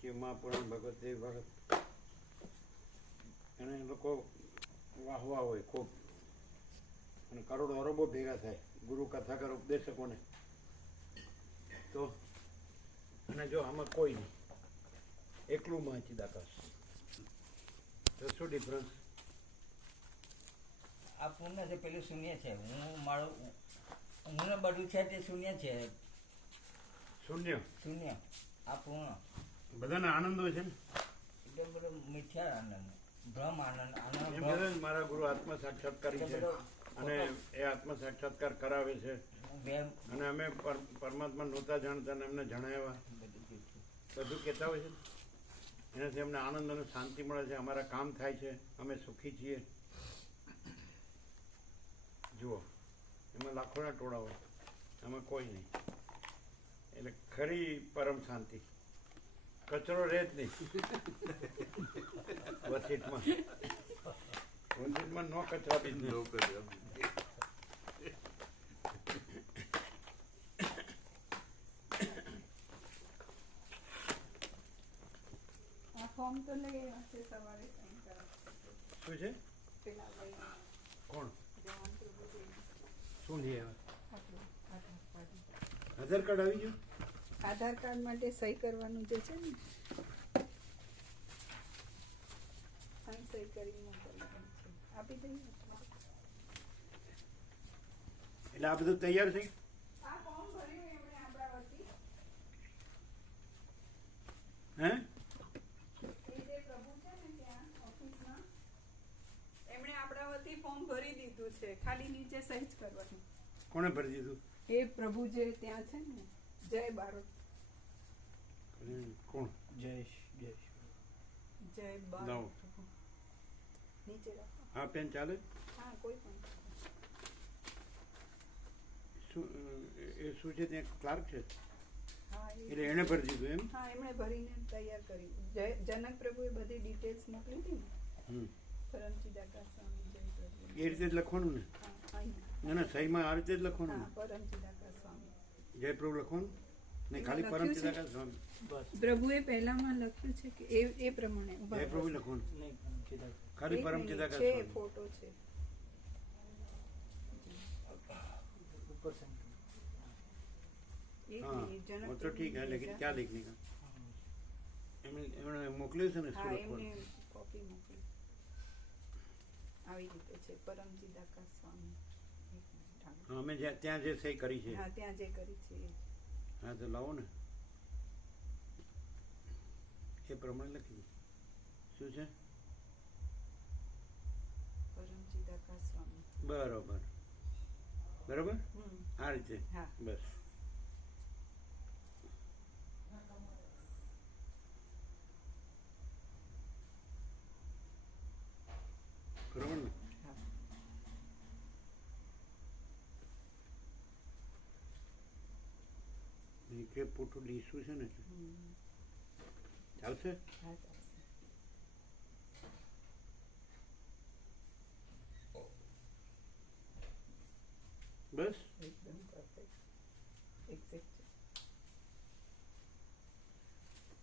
શિવ મહાપુરાણ ભગવત દેવ ભગત એને લોકો વાહવા હોય ખૂબ, અને કરોડો અરબો ભેગા થાય ગુરુ કથાકાર ઉપદેશકોને. તો અને જો આમાં કોઈ નહીં, એકલું માહિતી આકાશ. તો શું ડિફરન્સ? આ પૂર્ણ છે, પેલું શૂન્ય છે. હું મારું હું ને બધું છે તે શૂન્ય છે. શૂન્ય શૂન્ય આ પૂર્ણ. બધાને આનંદ હોય છે ને, એટલે બધો મિથ્યા આનંદ, ભ્રમ આનંદ. એમ કહેવાય ને મારા ગુરુ આત્મ સાક્ષાત્કારી છે અને એ આત્મ સાક્ષાત્કાર કરાવે છે, અને અમે પરમાત્મા નહોતા જાણતા ને એમને જણાવ્યા, બધું કહેતા હોય છે. એનાથી અમને આનંદ અને શાંતિ મળે છે, અમારા કામ થાય છે, અમે સુખી છીએ. જુઓ, એમાં લાખોના ટોળા હોય, આમાં કોઈ નહીં. એટલે ખરી પરમ શાંતિ. કચરો રહે જ નહીં વસીટમાં. વસીટમાં નો કચરા બી નહીં. ફોર્મ તો લઈ આવ્યા છે, સવારે સાઈન કરવા. શું છે? પેલા લઈને કોણ? જવાન પ્રભુ શું લઈ આવ્યા? આધાર આધાર કાર્ડ કાર્ડ આવી ગયું? આધાર કાર્ડ માટે સહી કરવાનું જે છે ને, અહીં સહી કરી મોકલવાનું છે. આપી દઈએ. એટલે આ બધું તૈયાર થઈ? આ ફોર્મ ભર્યું એમણે આપણા વતી. હે? એ જે પ્રભુ છે ને ત્યાં ઓફિસમાં, એમણે આપણા વતી ફોર્મ ભરી દીધું છે, ખાલી નીચે સહી જ કરવાની. કોણે ભરી દીધું? એ પ્રભુ જે ત્યાં છે ને, જય બારોટ. કોણ? જયેશ જય લાવો. બારોટ. નીચે રાખો. હા, પેન ચાલે? હા, કોઈ પણ. શું એ શું છે ત્યાં ક્લાર્ક છે? હા, એટલે એણે ભરી દીધું એમ? હા, એમણે ભરીને તૈયાર કરી. જનક પ્રભુએ બધી ડિટેલ્સ મોકલી હતી ને, પરમચિદાકા સ્વામી જય પ્રભુ. એ રીતે જ લખવાનું ને? હા, અહીંયા. ના ના, સહીમાં આ રીતે જ લખવાનું હા, ને? પરમચિદાકા સ્વામી. જય પ્રભુ લખવાનું ને? ખાલી એમાં પરમ લખ્યું છે. ચિદાકા સ્વામી પ્રભુએ પહેલામાં લખ્યું છે કે એ પ્રમાણે જય પ્રભુ લખવાનું, ખાલી પરમ ચિદાકા છે, સ્વામી. ફોટો છે. हाँ वो तो ठीक है, लेकिन क्या लिखने का? એમણે મોકલ્યું છે ને હા, શું એમને લખવાનું? કોપી મોકલી. આવી રીતે છે, પરમચિદાકા સ્વામી. એક મિનિટ, હા. હા, અમે ત્યાં જે સહી કરી છે. હા, ત્યાં જે કરી છે એ. હા, તો લાવો ને, એ પ્રમાણે લખી દો. શું છે? પરમચિદાકા સ્વામી. બરોબર બરોબર, હમ. આ રીતે. હા. બસ. બરોબર ને? હા. નીચે પોટું લીસું છે ને એટલે હમ. ચાલશે. હા, ચાલશે. બસ. એકદમ પરફેક્ટ. એક્ઝેક્ટ છે.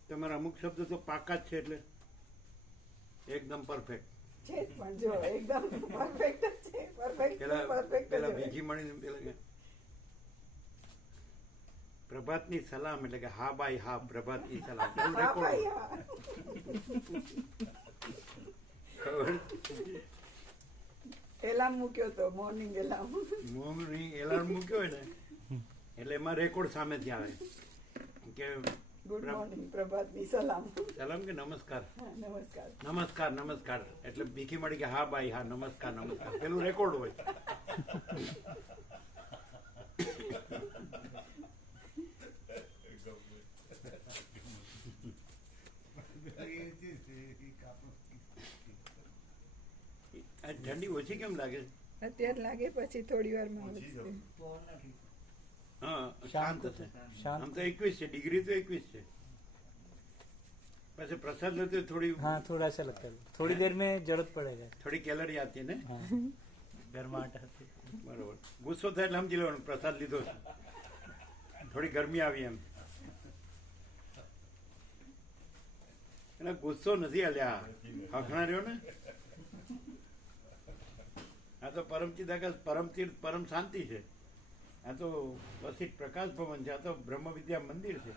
તમારા અમુક શબ્દ તો પાકા જ છે, એટલે એકદમ પરફેક્ટ. છે જ પણ જો એકદમ પરફેક્ટ જ છે. પરફેક્ટ પેલા પરફેક્ટ પેલા ભેજી મળીને પેલા કે પ્રભાતની સલામ, એટલે કે હા બાઈ હા, પ્રભાતની સલામ. એવું હા રેકોર્ડ ભાઈ, હોય. હા. ખબર? એલાર્મ મૂક્યો તો, મોર્નિંગ એલાર્મ. મોર્નિંગ એલાર્મ મૂક્યો હોય ને એટલે એમાં રેકોર્ડ સામેથી આવે કે ગુડ મોર્નિંગ, પ્રભાતની સલામ. સલામ કે નમસ્કાર, હા, નમસ્કાર. નમસ્કાર નમસ્કાર, એટલે ભીખી મળી કે હા બાઈ હા, નમસ્કાર નમસ્કાર, પેલું રેકોર્ડ હોય. આ ઠંડી ઓછી કેમ લાગે? અત્યારે લાગે, પછી થોડી વારમાં વધશે. હા, શાંત હશે. આમ તો 21 છે ડિગ્રી, તો 21 છે. પછી प्रसाद लेते थोड़ी, हाँ थोड़ा सा लगता है, थोड़ी देर में जरूरत पड़ेगा. थोड़ी कैलरी आती है ने? हाँ गर्माहट आती है. बरोबर. गुस्सो થાય એટલે સમજી લેવાનું પ્રસાદ લીધો છે, થોડી ગરમી આવી એમ. એટલે ગુસ્સો નથી અલ્યા હખણા રહ્યો ને. આ તો પરમચિત આકાશ પરમ તીર્થ પરમ શાંતિ છે. આ તો વસિત પ્રકાશ ભવન છે. આ તો બ્રહ્મ વિદ્યા મંદિર છે.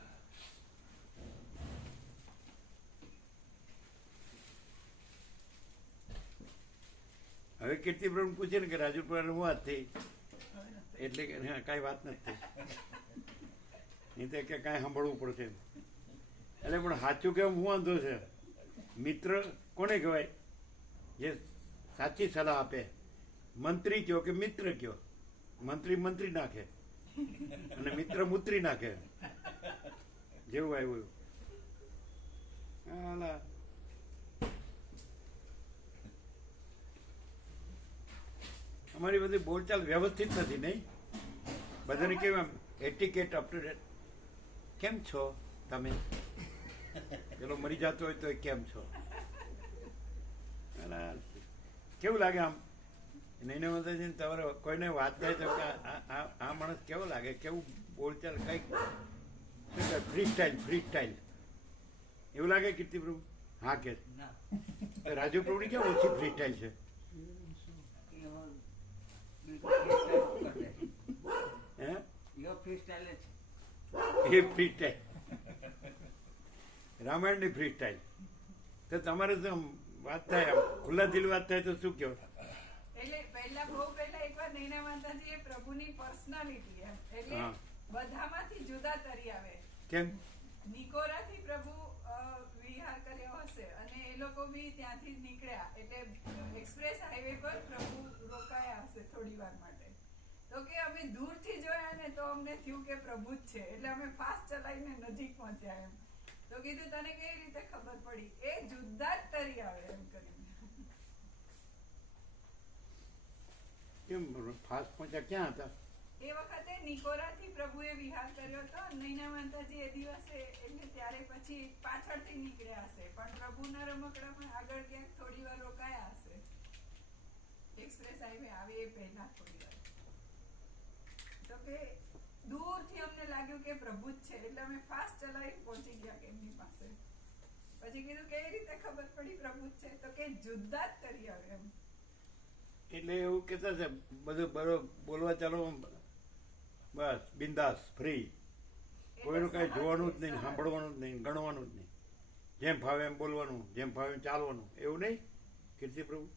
હવે કીર્તિપ્રભુ પૂછે ને કે રાજુપુરા હું વાત થઈ એટલે કે કાંઈ વાત નથી થઈ. નહીં તો કે કાંઈ સાંભળવું પડશે. એટલે પણ સાચું કેમ હું વાંધો છે? મિત્ર કોને કહેવાય? જે સાચી સલાહ આપે. મંત્રી કયો કે મિત્ર કયો? મંત્રી મંત્રી નાખે અને મિત્ર મૂત્રી નાખે, જેવું આવ્યું એવું. અમારી બધી બોલચાલ વ્યવસ્થિત નથી નહીં. બધાને કેવું આમ એટિકેટ અપ ટુ ડેટ. કેમ છો તમે? પેલો મરી જતો હોય તો કેમ છો? કેવું લાગે આમ? નહીં ને તમારે કોઈને વાત થાય તો આ માણસ કેવો લાગે? કેવું બોલચાલ? કંઈક ફ્રી સ્ટાઇલ એવું લાગે કીર્તિપ્રભુ? હા કે રાજુ પ્રભુની કેમ ઓછી ફ્રી સ્ટાઇલ છે? એ ફ્રી સ્ટાઇલ રામાયણની ફ્રી સ્ટાઇલ. તો તમારે તો વાત થાય ખુલ્લા દિલ વાત થાય તો શું કહો? એટલે બહુ પહેલા એકવાર નૈના માતાજી એ પ્રભુની પર્સનાલિટી એટલે બધામાંથી જુદા તરી આવે. કેમ? નિકોરાથી પ્રભુ વિહાર કર્યો હશે અને એ લોકો બી ત્યાંથી જ નીકળ્યા એટલે એક્સપ્રેસ હાઈવે પર પ્રભુ રોકાયા હશે થોડી વાર માટે. તો કે અમે દૂરથી જોયા ને તો અમને થયું કે પ્રભુ જ છે એટલે અમે ફાસ્ટ ચલાવીને નજીક પહોંચ્યા એમ. તો કીધું તને કેવી રીતે ખબર પડી? એ જુદા જ તરી આવે એમ કરીને. કેમ ફાસ્ટ પહોંચ્યા? ક્યાં હતા એ વખતે નિકોરાથી પ્રભુએ વિહાર કર્યો હતો. નૈના માતાજી એ દિવસે એટલે ત્યારે પછી પાછળથી નીકળ્યા હશે પણ પ્રભુના રમકડામાં આગળ ક્યાંક થોડી વાર રોકાયા હશે. એક્સપ્રેસ હાઈવે આવે એ પહેલા થોડી વાર. તો કે દૂરથી અમને લાગ્યું કે પ્રભુ જ છે એટલે અમે ફાસ્ટ ચલાવીને પહોંચી ગયા એમની પાસે. પછી કીધું કેવી રીતે ખબર પડી પ્રભુ જ છે? તો કે જુદા જ તરી આવે એમ. એટલે એવું કહેતા છે બધું બરોબર બોલવા ચાલો બસ બિંદાસ ફ્રી. કોઈનું કાંઈ જોવાનું જ નહીં, સાંભળવાનું જ નહીં, ગણવાનું જ નહીં. જેમ ફાવે એમ બોલવાનું, જેમ ફાવે એમ ચાલવાનું. એવું નહીં કીર્તિપ્રભુ?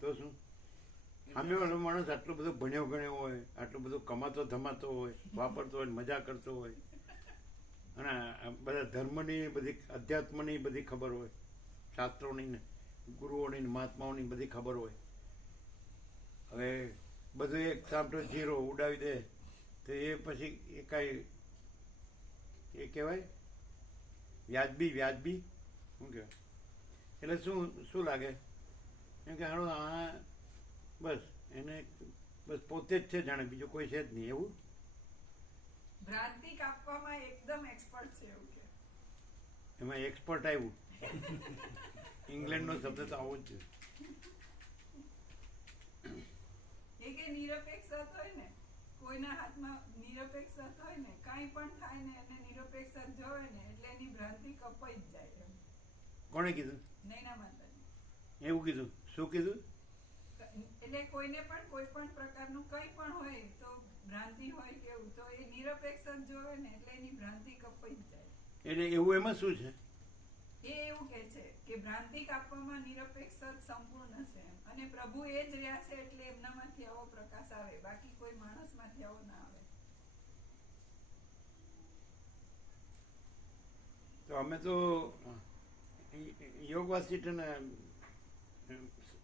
તો શું સામેવાળો માણસ આટલો બધો ભણ્યો ગણ્યો હોય, આટલું બધું કમાતો ધમાતો હોય, વાપરતો હોય, મજા કરતો હોય અને બધા ધર્મની બધી અધ્યાત્મની બધી ખબર હોય, શાસ્ત્રોની ને ગુરુઓની ને મહાત્માઓની બધી ખબર હોય. હવે બધું એક સામટો જીરો ઉડાવી દે તો એ પછી એ કાંઈ એ કહેવાય વ્યાજબી શું કહેવાય? એટલે શું લાગે એમ કે હાલો આ બસ એને બસ પોતે જ છે જાણે, બીજું કોઈ છે જ નહીં. એવું ભ્રાંતિ કાપવામાં એકદમ એક્સપર્ટ છે એવું કે. એમાં એક્સપર્ટ આવ્યું. ઇંગ્લેન્ડનો શબ્દ તો આવો જ છે. એ કે નિરપેક્ષ હોય ને, કોઈના હાથમાં નિરપેક્ષ હોય ને, કાંઈ પણ થાય ને અને નિરપેક્ષ જોવે ને એટલે એની ભ્રાંતિ કપાઈ જ જાય એમ. કોણે કીધું? નૈના માતાજી. એવું કીધું? શું કીધું? એટલે કોઈને પણ કોઈ પણ પ્રકારનું કંઈ પણ હોય તો ભ્રાંતિ હોય કેવું તો એ નિરપેક્ષ જોવે ને એટલે એની ભ્રાંતિ કપાઈ જ જાય. એટલે એવું એમાં શું છે? એ એવું કે છે કે ભ્રાંતિ કાપવામાં નિરપેક્ષ સંપૂર્ણ છે અને પ્રભુ એ જ રહ્યા છે એટલે એમનામાંથી આવો પ્રકાશ આવે, બાકી કોઈ માણસમાંથી આવો ના આવે. તો અમે તો યોગ વાસિષ્ઠને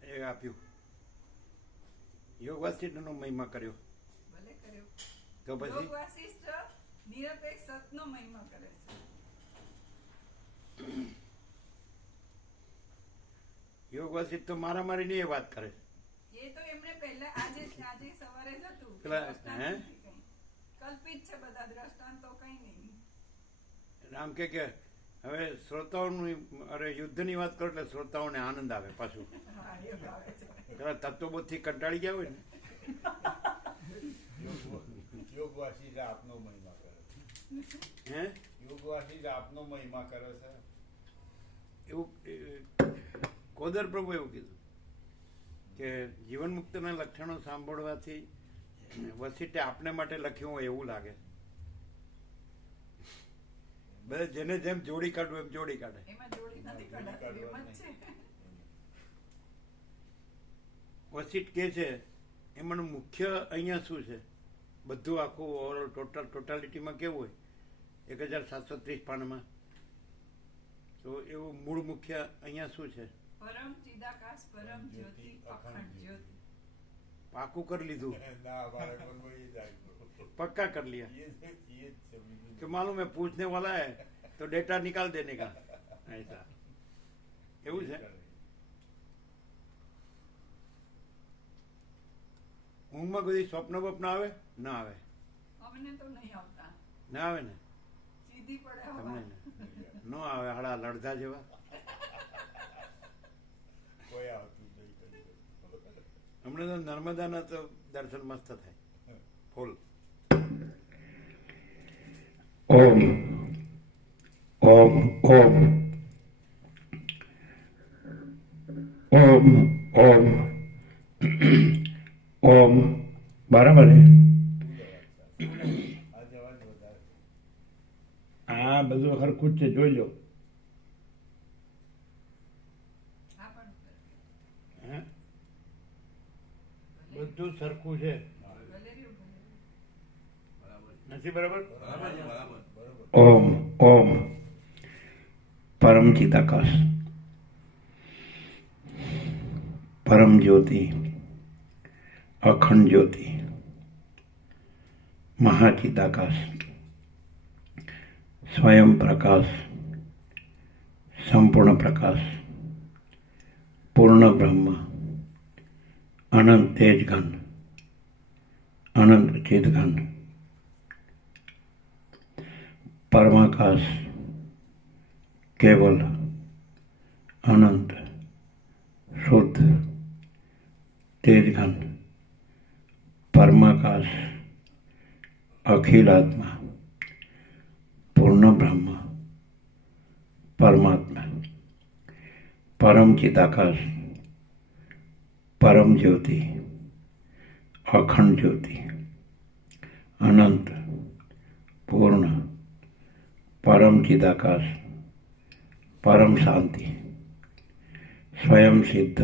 એ આપ્યું, યોગ વાસિષ્ઠનો મહિમા કર્યો. ભલે કર્યો. તો પછી યોગ વાસિષ્ઠ નિરપેક્ષ સતનો મહિમા કરે છે. યોગ વાસિષ્ઠ તો મારામારીની એ વાત કરે. એ તો એમણે પહેલા આજે સવારે જ હતું. કલ્પિત છે બધા દ્રષ્ટાંતો, કઈ નહીં. આમ કે હવે શ્રોતાઓનું અરે યુદ્ધની વાત કરો એટલે શ્રોતાઓને આનંદ આવે પાછું. હા, યોગ આવે છે. પેલા તત્વબોધથી કંટાળી ગયા હોય ને યોગવાસી જ આપનો મહિમા કરે છે. હે યોગવાસી જ આપનો મહિમા કરે છે. એવું કોદર પ્રભુ એવું કીધું કે જીવન મુક્તના લક્ષણો સાંભળવાથી વસીટે આપને માટે લખ્યું હોય એવું લાગે. બધા જેને જેમ જોડી કાઢવું એમ જોડી કાઢે. એમાં જોડી નથી કઢાતી, એમ જ છે. વસીટ કે છે એમાંનું મુખ્ય અહીંયા શું છે? બધું આખું ઓવરઓલ ટોટાલિટીમાં કેવું હોય 1730 પાનમાં, તો એવું મૂળ મુખ્ય અહીંયા શું છે? પરમ ચિદાકાશ પરમ જ્યોતિ અખંડ જ્યોતિ. પાકું કરી લીધું, ના हमारे मन में ये जाएगा पक्का कर लिया ये से बीजू कि मालूम है पूछने वाला है तो डेटा निकाल देने का ऐसा એવું છે. ઊંઘમાં કોઈ સ્વપ્ન બપ્ન આવે? ના આવે. અમને તો નહીં આવતા, ના આવે ને સીધી પડે હવા. તમને ન આવે હાડા લડધા જેવા. कोई આવતું નહીં કરી હમણાં તો નર્મદાના તો દર્શન મસ્ત થાય ફૂલ. ઓમ ઓમ ઓમ ઓમ ઓમ ઓમ બરાબર ને? આજે અવાજ વધારે આ બધું હરખું જ છે, જોઈજો. આ પણ ઉત્તર. હે? બધું સરખું છે, ગલેરીઓ નથી બરાબર? ઓમ ઓમ પરમ ચિદાકાશ પરમ જ્યોતિ અખંડ જ્યોતિ મહાચિદાકાશ સ્વયં પ્રકાશ સંપૂર્ણ પ્રકાશ પૂર્ણ બ્રહ્મ અનંત તેજઘન અનંત ચિદઘન परमाकाश केवल अनंत शुद्ध तेजघन परमाकाश अखिलात्मा पूर्ण ब्रह्म परमात्मा परम चिदाकाश परम ज्योति अखंड ज्योति अनंत पूर्ण परम चिदाकाश परम शांति स्वयं सिद्ध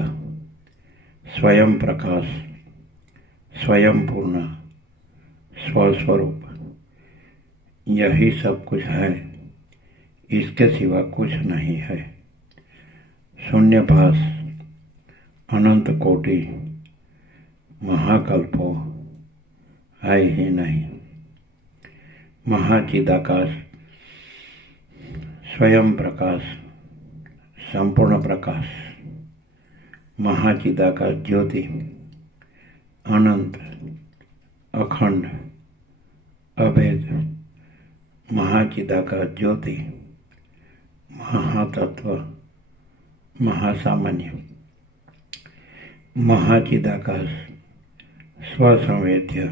स्वयं प्रकाश स्वयं पूर्ण स्वस्वरूप यही सब कुछ है, इसके सिवा कुछ नहीं है. शून्यभास अनंत कोटि महाकल्पो है ही नहीं. महाचिदाकाश स्वयं प्रकाश संपूर्ण प्रकाश महाचिदाकाश ज्योति अनंत अखंड अभेद महाचिदाकाश ज्योति महातत्व महासामान्य महाचिदाकाश स्वसंवेद्य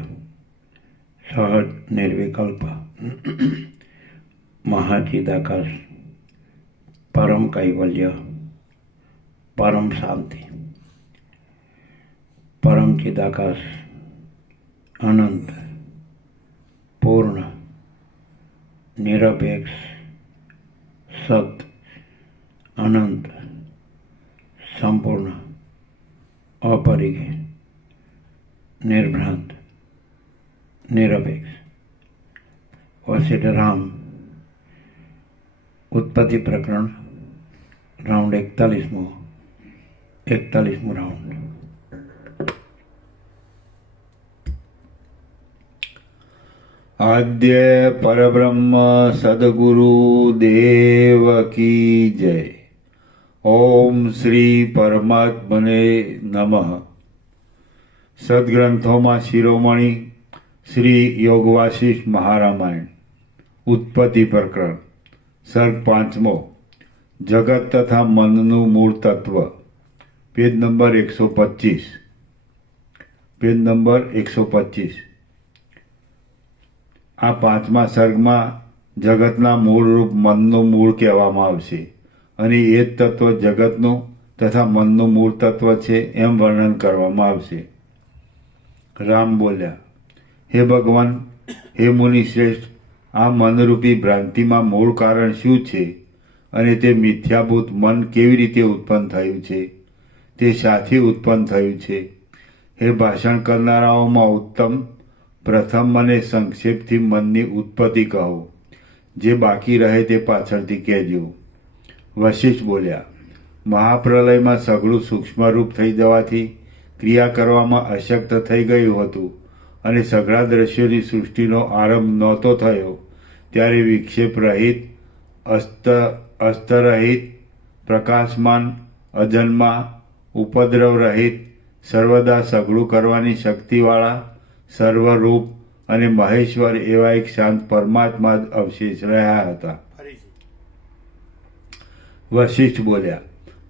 सहज निर्विकल्प महाचिदाकाश परम कैवल्य परम शांति परम चिदाकाश अनंत पूर्ण निरपेक्ष सत अनंत संपूर्ण अपरिघ निर्भ्रांत निरपेक्ष वशिष्ठ राम उत्पत्ति प्रकरण राउंड 41मो राउंड. आद्य परब्रह्म सद्गुरु देव की जय. ओम श्री परमात्मने नमः. सद्ग्रंथों शिरोमणि श्री योगवासिष्ठ महारामायण उत्पत्ति प्रकरण सर्ग 5मो जगत तथा मननु मूल तत्व पेज नंबर 125. Page number 125. આ પાંચમા સર્ગમાં જગતના મૂળ રૂપ મનનું મૂળ કહેવામાં આવશે અને એ જ તત્વ જગતનું તથા મનનું મૂળ તત્વ છે એમ વર્ણન કરવામાં આવશે. રામ બોલ્યા, હે ભગવાન, હે મુનિ શ્રેષ્ઠ, આ મનરૂપી ભ્રાંતિમાં મૂળ કારણ શું છે અને તે મિથ્યાભૂત મન કેવી રીતે ઉત્પન્ન થયું છે? તે શાથી ઉત્પન્ન થયું છે? હે ભાષણ કરનારાઓમાં ઉત્તમ, પ્રથમ મને સંક્ષેપથી મનની ઉત્પત્તિ કહો. જે બાકી રહે તે પાછળથી કહેજો. વશિષ્ઠ બોલ્યા, મહાપ્રલયમાં સઘળું સૂક્ષ્મરૂપ થઈ જવાથી ક્રિયા કરવામાં અશક્ત થઈ ગયું હતું અને સઘળા દ્રશ્યોની સૃષ્ટિનો આરંભ નહોતો થયો, ત્યારે વિક્ષેપ રહિત, અસ્તરહિત, પ્રકાશમાન, અજન્મા, ઉપદ્રવ રહિત, સર્વદા સઘળું કરવાની શક્તિવાળા, સર્વરૂપ અને મહેશ્વર એવા એક શાંત પરમાત્મા જ અવશેષ રહ્યા હતા. વશિષ્ઠ બોલ્યા,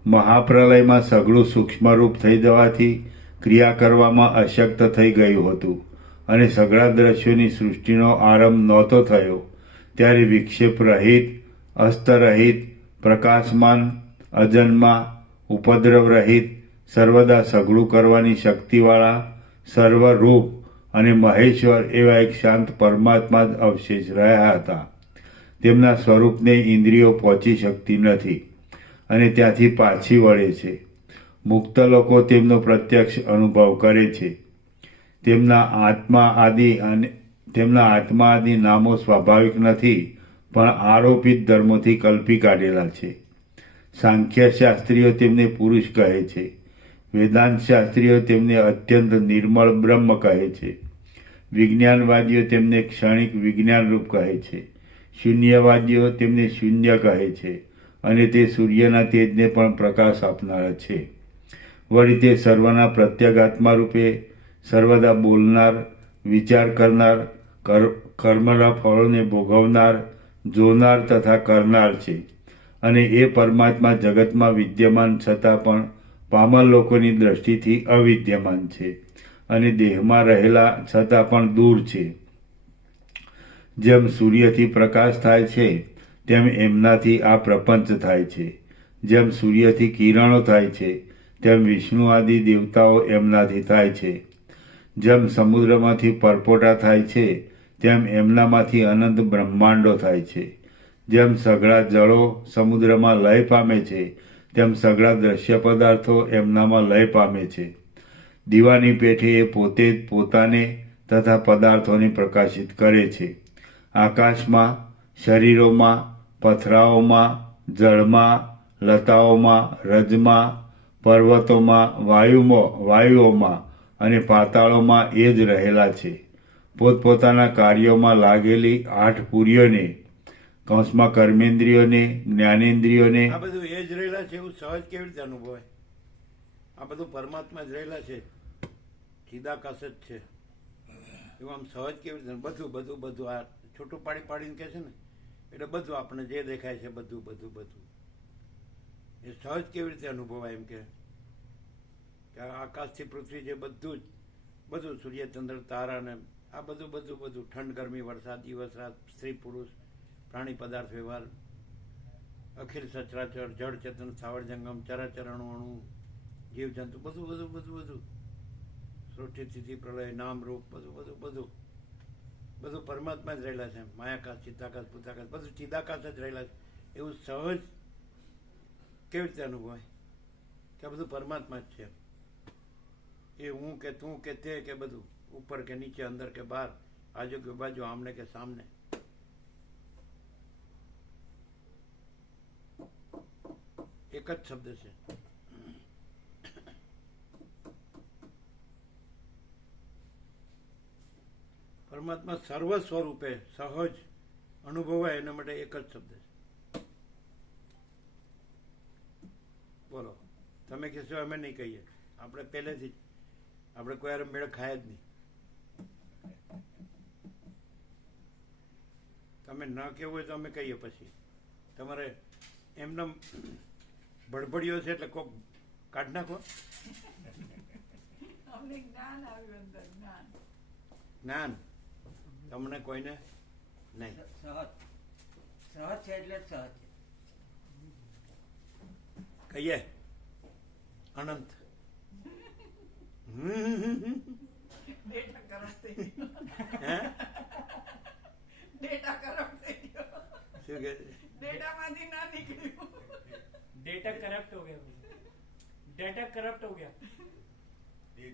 મહાપ્રલયમાં સઘળું સૂક્ષ્મરૂપ થઈ જવાથી ક્રિયા કરવામાં અશક્ત થઈ ગયું હતું અને સઘળા દ્રશ્યોની સૃષ્ટિનો આરંભ નહોતો થયો, ત્યારે વિક્ષેપ રહિત, અસ્તરહિત, પ્રકાશમાન, અજન્મા, ઉપદ્રવ રહિત, સર્વદા સઘળું કરવાની શક્તિવાળા, સર્વરૂપ અને મહેશ્વર એવા એક શાંત પરમાત્મા જ અવશેષ રહ્યા હતા. તેમના સ્વરૂપને ઇન્દ્રિયો પહોંચી શકતી નથી અને ત્યાંથી પાછી વળે છે. મુક્ત લોકો તેમનો પ્રત્યક્ષ અનુભવ કરે છે. તેમના આત્મા આદિ નામો સ્વાભાવિક નથી, પણ આરોપિત ધર્મોથી કલ્પી કાઢેલા છે. સાંખ્ય શાસ્ત્રીઓ તેમને પુરુષ કહે છે. વેદાંત શાસ્ત્રીઓ તેમને અત્યંત નિર્મળ બ્રહ્મ કહે છે. વિજ્ઞાનવાદીઓ તેમને ક્ષણિક વિજ્ઞાનરૂપ કહે છે. શૂન્યવાદીઓ તેમને શૂન્ય કહે છે અને તે સૂર્યના તેજને પણ પ્રકાશ આપનારા છે. વળી તે સર્વના પ્રત્યેગાત્મા રૂપે સર્વદા બોલનાર, વિચાર કરનાર, કર્મના ફળોને ભોગવનાર, જોનાર તથા કરનાર છે. અને એ પરમાત્મા જગતમાં વિદ્યમાન છતાં પણ પામર લોકોની દ્રષ્ટિથી અવિદ્યમાન છે અને દેહમાં રહેલા છતાં પણ દૂર છે. જેમ સૂર્યથી પ્રકાશ થાય છે તેમ એમનાથી આ પ્રપંચ થાય છે. જેમ સૂર્યથી કિરણો થાય છે તેમ વિષ્ણુ આદિ દેવતાઓ એમનાથી થાય છે. જેમ સમુદ્રમાંથી પરપોટા થાય છે તેમ એમનામાંથી અનંત બ્રહ્માંડો થાય છે. જેમ સઘળા જળો સમુદ્રમાં લય પામે છે તેમ સઘળા દ્રશ્ય પદાર્થો એમનામાં લય પામે છે. દીવાની પેઠે એ પોતે જ પોતાને તથા પદાર્થોને પ્રકાશિત કરે છે. આકાશમાં, શરીરોમાં, પથરાઓમાં, જળમાં, લતાઓમાં, રજમાં, પર્વતોમાં, વાયુઓમાં અને પાતાળોમાં એ જ રહેલા છે. પોતપોતાના કાર્યોમાં લાગેલી 8 પુરીઓને, કૌંસમાં કર્મેન્દ્રિયોને, જ્ઞાનેન્દ્રિયોને, આ બધું એ જ રહેલા છે એવું સહજ કેવી રીતે અનુભવાય? આ બધું પરમાત્મા જ રહેલા છે, ચિદાકાશ જ છે એવું આમ સહજ કેવી રીતે? બધું બધું બધું આ છૂટું પાડીને કહે છે ને, એટલે બધું આપણે જે દેખાય છે બધું બધું બધું એ સહજ કેવી રીતે અનુભવાય? એમ કે આકાશથી પૃથ્વી છે બધું જ, બધું સૂર્ય, ચંદ્ર, તારા ને આ બધું બધું બધું, ઠંડ, ગરમી, વરસાદ, દિવસ, રાત, સ્ત્રી, પુરુષ, પ્રાણી, પદાર્થ, વ્યવહાર, અખિલ સચરાચર, જળ, ચેતન, સ્થાવર, જંગમ, ચરાચર, અણુ, જીવ, જંતુ, બધું બધું બધું બધું, સૃષ્ટિ, સ્થિતિ, પ્રલય, નામ, રૂપ, બધું બધું બધું બધું પરમાત્મા જ રહેલા છે. માયાકાશ, ચિત્તાકાશ, ભૂતાકાશ બધું ચિદાકાશ જ રહેલા છે એવું સહજ કેવી રીતે અનુભવાય કે આ બધું પરમાત્મા જ છે? એ હું કે તું કે તે કે બધું ઉપર કે નીચે, અંદર કે બહાર, આજુ કે બાજુ, આમને કે સામને, એક જ શબ્દ છે. પરમાત્મા સર્વ સ્વરૂપે સહજ અનુભવાય એના માટે એક જ શબ્દ છે. બોલો, તમે કહેશો અમે નહીં કહીએ, આપણે પહેલેથી જ આપણે કોઈ યાર મેળ ખાય જ નહીં. તમે ન કહેવું હોય તો અમે કહીએ. પછી તમારે એમનો ભડભડિયો છે એટલે કોક કાઢ નાખો. અમને જ્ઞાન આવ્યું અંદર, જ્ઞાન તમને કોઈને નહીં. સહજ છે એટલે સહજ છે. કહીએ અનંત. ડેટા કરપ્ટ થઈ ગયો. હે ડેટા કરપ્ટ થઈ ગયો. શું કહે છે? ડેટામાંથી ના નીકળ્યું. डेटा करप्ट हो गया मुझे। डेटा करप्ट हो गया।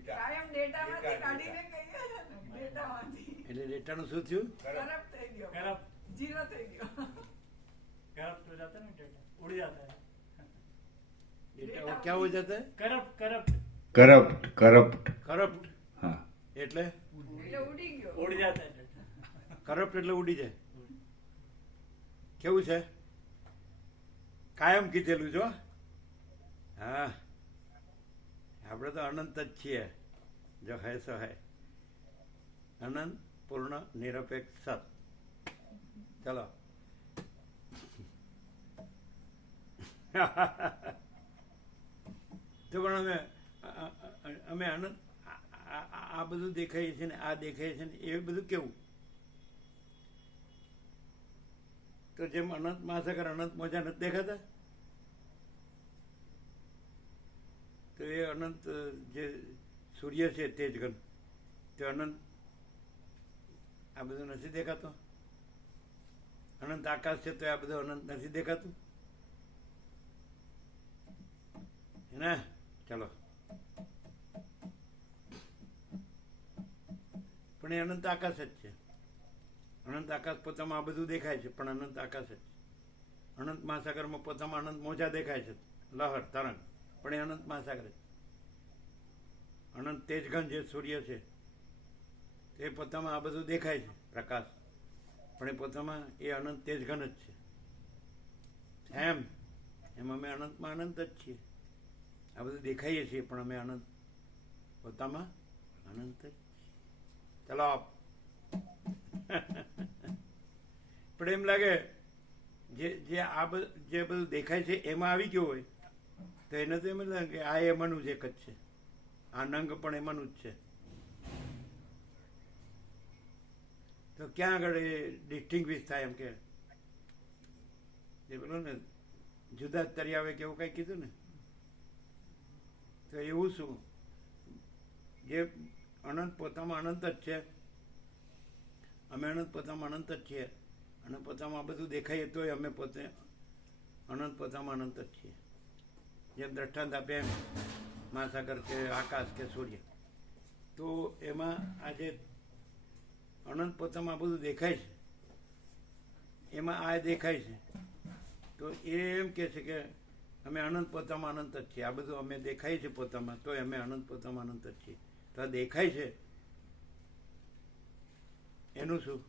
કાયમ ડેટામાંથી કાઢીને કહીએ છે ને, ડેટામાંથી એટલે ડેટાનું શું થયું? કરપ્ટ થઈ ગયો. करप्ट જીરો થઈ ગયો. करप्ट हो जाता है ना, डेटा उड़ जाता है। ડેટા वो क्या हो जाता है? Corrupt corrupt corrupt corrupt corrupt હા એટલે એટલે ઉડી ગયો. उड़ जाता है डेटा। કરપ્ટ એટલે ઉડી જાય. કેવું છે? કાયમ કીધેલું જો. હા આપણે તો અનંત જ છીએ. જો હૈ સો હૈ. અનંત પૂર્ણ નિરપેક્ષ સત. ચલો તો પણ અમે અનંત આ બધું દેખાય છે ને આ દેખાય છે ને એ બધું કેવું? તો જેમ અનંત મહાસાગર અનંત મોજા નથી દેખાતા, તો એ અનંત જે સૂર્ય છે તેજગન તે અનંત આ બધું નથી દેખાતો. અનંત આકાશ છે તો આ બધું અનંત નથી દેખાતું ને. ચલો પણ એ અનંત આકાશ જ છે. અનંત આકાશ પોતામાં આ બધું દેખાય છે પણ અનંત આકાશ જ છે. અનંત મહાસાગરમાં પોતામાં અનંત મોજા દેખાય છે, લહર તરંગ, પણ એ અનંત મહાસાગર છે. અનંત તેજઘન જે સૂર્ય છે એ પોતામાં આ બધું દેખાય છે પ્રકાશ, પણ એ પોતામાં એ અનંત તેજઘન જ છે. એમ અમે અનંતમાં અનંત જ છીએ. આ બધું દેખાઈએ છીએ પણ અમે અનંત પોતામાં અનંત જ. ચલો પણ એમ લાગે જે આ જે બધું દેખાય છે એમાં આવી ગયો હોય તો એને તો એમ જ લાગે કે આ એમાંનું જ એક જ છે, આ નંગ પણ એમાંનું જ છે. તો ક્યાં આગળ એ ડિસ્ટિંગ્વિશ થાય એમ કે એ પેલું ને જુદા જ તરી આવે કે એવું કંઈ કીધું ને, તો એવું શું જે અનંત પોતામાં અનંત જ છે, અમે અનંત પોતામાં અનંત જ છીએ અને પોતામાં આ બધું દેખાઈએ તોય અમે પોતે અનંત પોતામાં અનંત જ છીએ. જેમ દ્રષ્ટાંત આપે એમ મહાસાગર કે આકાશ કે સૂર્ય, તો એમાં આજે અનંત પોતામાં આ બધું દેખાય છે, એમાં આ દેખાય છે તો એ એમ કહે છે કે અમે અનંત પોતામાં અનંત જ છીએ. આ બધું અમે દેખાય છે પોતામાં તોય અમે અનંત પોતામાં અનંત જ છીએ. તો આ દેખાય છે એનું શું?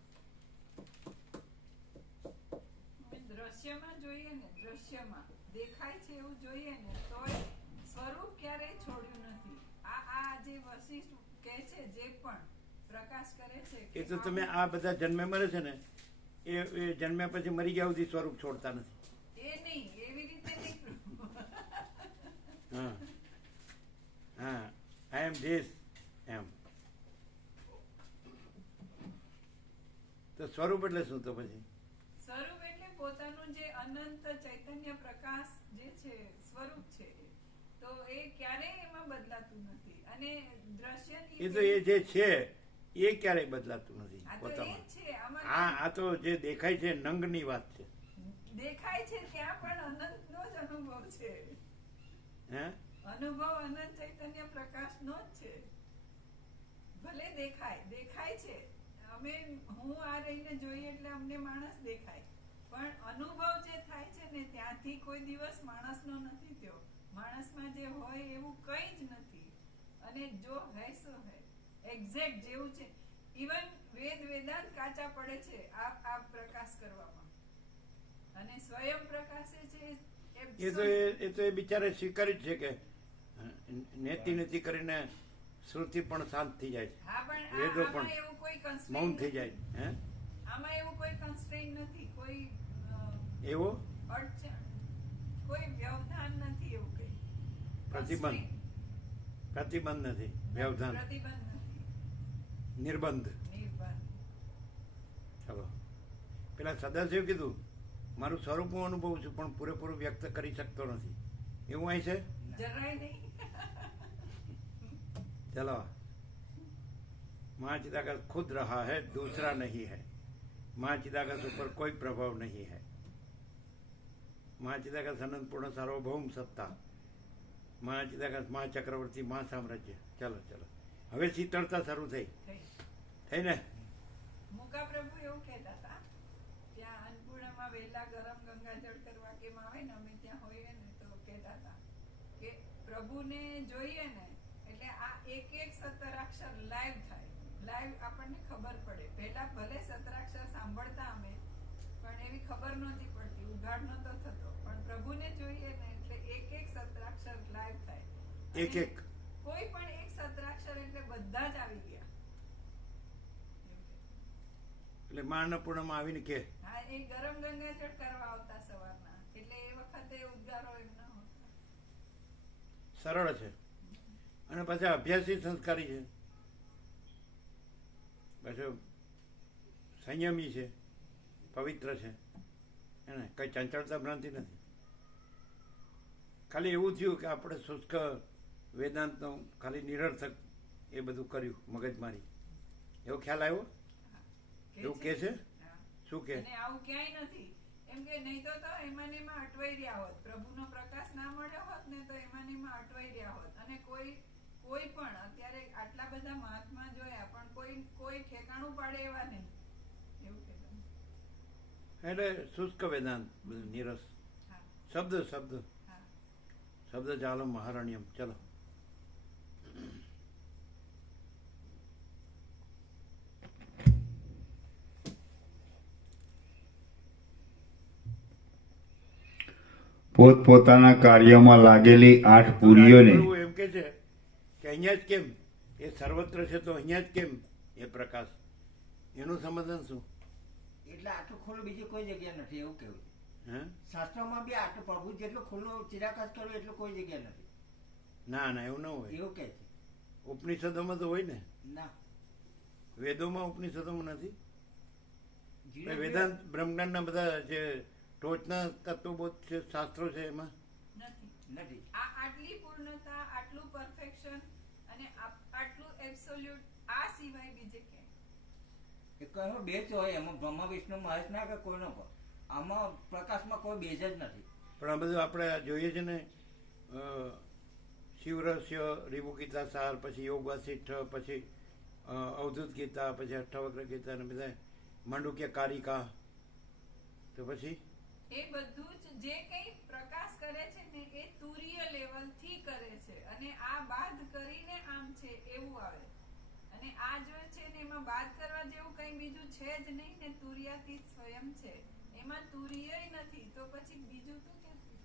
દ્રશ્યમાં જોઈએ ને, દ્રશ્યમાં દેખાય છે એવું જોઈએ ને તોય સ્વરૂપ ક્યારેય છોડ્યું નથી. આ જે વશિષ્ઠ કહે છે, જે પણ પ્રકાશ કરે છે એ તો તમે આ બધા જન્મે મરે છે ને એ જન્મ્યા પછી મરી ગયા સુધી સ્વરૂપ છોડતા નથી. એ નહીં, એવી રીતે નહીં. હા હા આઈ એમ ધીસ એમ. તો સ્વરૂપ એટલે શું? તો પછી સ્વરૂપ એટલે પોતાનું જે અનંત ચૈતન્ય પ્રકાશ જે છે સ્વરૂપ છે, તો એ ક્યારેય એમાં બદલાતું નથી. અને દ્રશ્યની એ તો એ જે છે એ ક્યારેય બદલાતું નથી આ તો એ પોતામાં. જ છે. આમાં આ તો જે દેખાય છે નંગની વાત છે. દેખાય છે ત્યાં પણ અનંતનો જ અનુભવ છે. હે અનુભવ અનંત ચૈતન્ય પ્રકાશનો જ છે. ભલે દેખાય છે. હું આ રહીને જોઈએ એટલે અમને માણસ દેખાય, પણ અનુભવ જે થાય છે ને ત્યાંથી કોઈ દિવસ માણસનો નથી થયો. માણસમાં જે હોય એવું કંઈ જ નથી. અને જો હૈ સો હૈ, એક્ઝેક્ટ જેવું છે. ઇવન વેદાંત કાચા પડે છે આ પ્રકાશ કરવામાં, અને સ્વયં પ્રકાશે છે. એ તો એ બિચારે સ્વીકારી જ છે કે નેતિ કરીને શ્રુતિ પણ શાંત થઈ જાય છે, હા, પણ વેદો આમાં પણ એવું કોઈ મૌન constraint થઈ જાય. હે આમાં એવું કોઈ કન્સ્ટ્રેન્ટ નથી, કોઈ એવો અડચણ, કોઈ વ્યવધાન નથી, એવું કઈ પ્રતિબંધ નથી, વ્યવધાન, પ્રતિબંધ નથી, નિર્બંધ. નિર્બંધ. ચલો પેલા સદાશિવ કીધું મારું સ્વરૂપ હું અનુભવું છું પણ પૂરેપૂરું વ્યક્ત કરી શકતો નથી. એવું અહીં છે? જરાય નહીં. चलो माँ चिदाकाश खुद रहा है, दूसरा नहीं है। माँ चिदाकाश ऊपर कोई प्रभाव नहीं है। माँ चिदाकाश अनंत पूर्ण सार्वभौम सत्ता, माँ चिदाकाश माँ चक्रवर्ती माँ साम्राज्य। चलो चलो હવે શીતળતા શરૂ થઈ થઈ ને? મુકા પ્રભુ એવું કહેતા હતા ત્યાં અન્નપૂર્ણામાં વહેલા ગરમ ગંગાજળ કરવા કેમ આવે ને, અમે ત્યાં હોઈએ ને તો કહેતા હતા કે પ્રભુને જોઈએ ને એટલે આ એક એક સતરાક્ષર લાઈવ થાય, લાઈવ આપણને ખબર પડે. પહેલા ભલે સતરાક્ષર સાંભળતા અમે, પણ એવી ખબર નહોતી પડતી, ઉઘાડ નહોતો થતો, પણ પ્રભુને જોઈએ ને એટલે એક એક સતરાક્ષર લાઈવ થાય. એક એક કોઈ પણ એક સતરાક્ષર એટલે બધા જ આવી ગયા. એટલે મા અન્નપૂર્ણામાં આવીને કે હા, એ ગરમ ગંગાજળ કરવા આવતા સવારના, એટલે એ વખતે ઉદ્ગારો એમ ન હોતા. સરળ છે અને પાછા અભ્યાસી સંસ્કારી છે, પાછો સંયમી છે, પવિત્ર છે, એને કઈ ચંચળતા ભ્રાંતિ નથી. ખાલી એવું થયું કે આપણે શુષ્ક વેદાંતનું ખાલી નિરર્થક એ બધું કર્યું, મગજમારી. એવો ખ્યાલ આવ્યો? એવું કે છે? હા. શું કે? અને આવું ક્યાંય નથી એમ કે નહીં તો એમાં ને એમાં અટવાઈ રહ્યા હોત, પ્રભુનો પ્રકાશ ના મળ્યો હોત ને તો એમાં ને એમાં અટવાઈ રહ્યા હોત. અને કોઈ પણ અત્યારે આટલા બધા મહાત્મા જોયા પણ કોઈ ઠેકાણું પાડે એવા નહીં, એવું કહેતા. એટલે શુષ્ક વેદાંત બધું નિરસ. હા શબ્દ શબ્દ હા. શબ્દ જાલમ મહારણ્યમ. ચલો પોતપોતાના કાર્યમાં લાગેલી 8 પુરીઓને રાજગુરુ એમ કે છે કે અહીંયા જ કેમ એ સર્વત્ર છે તો અહીંયા જ કેમ એ પ્રકાશ? એનું સમાધાન શું? એટલે આટલું ખુલ્લું બીજી કોઈ જગ્યા નથી, એવું કેવું. હે? શાસ્ત્રોમાં બી આટલું પ્રભુ જેટલું ખુલ્લું ચિરાકાશ કર્યું એટલું કોઈ જગ્યા નથી, ના ના એવું ન હોય. એવું કે છે. ઉપનિષદોમાં તો હોય ને, ના, વેદોમાં ઉપનિષદોમાં નથી. જીરો વેદાંત બ્રહ્મજ્ઞાનના બધા જે ટોચના તત્વબોધ છે શાસ્ત્રો છે એમાં નથી. નથી. આ આટલી પૂર્ણતા, આટલું પરફેક્શન અને આટલું એબ્સોલ્યુટ આ સિવાય બીજે ક્યાંય. એ કયો બેચ હોય એમાં બ્રહ્મા વિષ્ણુ મહેશ ના કે કોઈનો પણ આમાં પ્રકાશમાં કોઈ બેજ જ નથી. પણ આ બધું આપણે જોઈએ છે ને, શિવરહસ્ય, રીભુ ગીતા સાર, પછી યોગ વાસિષ્ઠ, પછી અવધૂત ગીતા, પછી અષ્ટાવક્ર ગીતા ને બધા માંડુક્ય કારિકા, તો પછી એ બધું જ જે કંઈ પ્રકાશ કરે છે ને એ તુરીય લેવલ થી કરે છે, અને આ બાદ કરીને આમ છે એવું આવે. અને આ જો છે ને એમાં બાદ કરવા જેવું કંઈ બીજું છે જ નહીં ને, તુરિયાતીત સ્વયં છે, એમાં તુરીય નથી, તો પછી બીજું તો ક્યાંથી?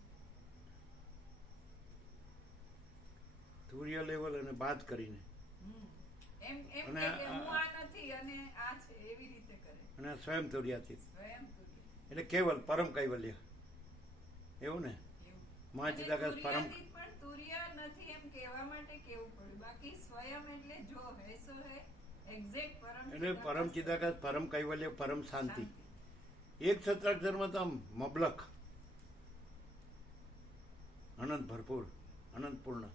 સૂર્ય લેવલ અને બાદ કરીને એમ અને કે હું આ નથી અને આ છે એવી રીતે કરે, અને સ્વયં તુર્યાતીત સ્વયં તુર્ય. એટલે કેવલ પરમ કૈવલ્ય, એવું ને? એવું. મા અને ચિદાકાશ પરમ તુર્યાતીત પણ તુર્ય નથી એમ કહેવા માટે કેવું પડ્યું, બાકી સ્વયં એટલે જો હૈ સો હૈ, એક્ઝેક્ટ પરમ એટલે પરમ ચિદાકાશ, પરમ કૈવલ્ય, પરમ શાંતિ. એક સત્રાક્ષરમાં તો આમ મબલખ, અનંત ભરપૂર, અનંત પૂર્ણ.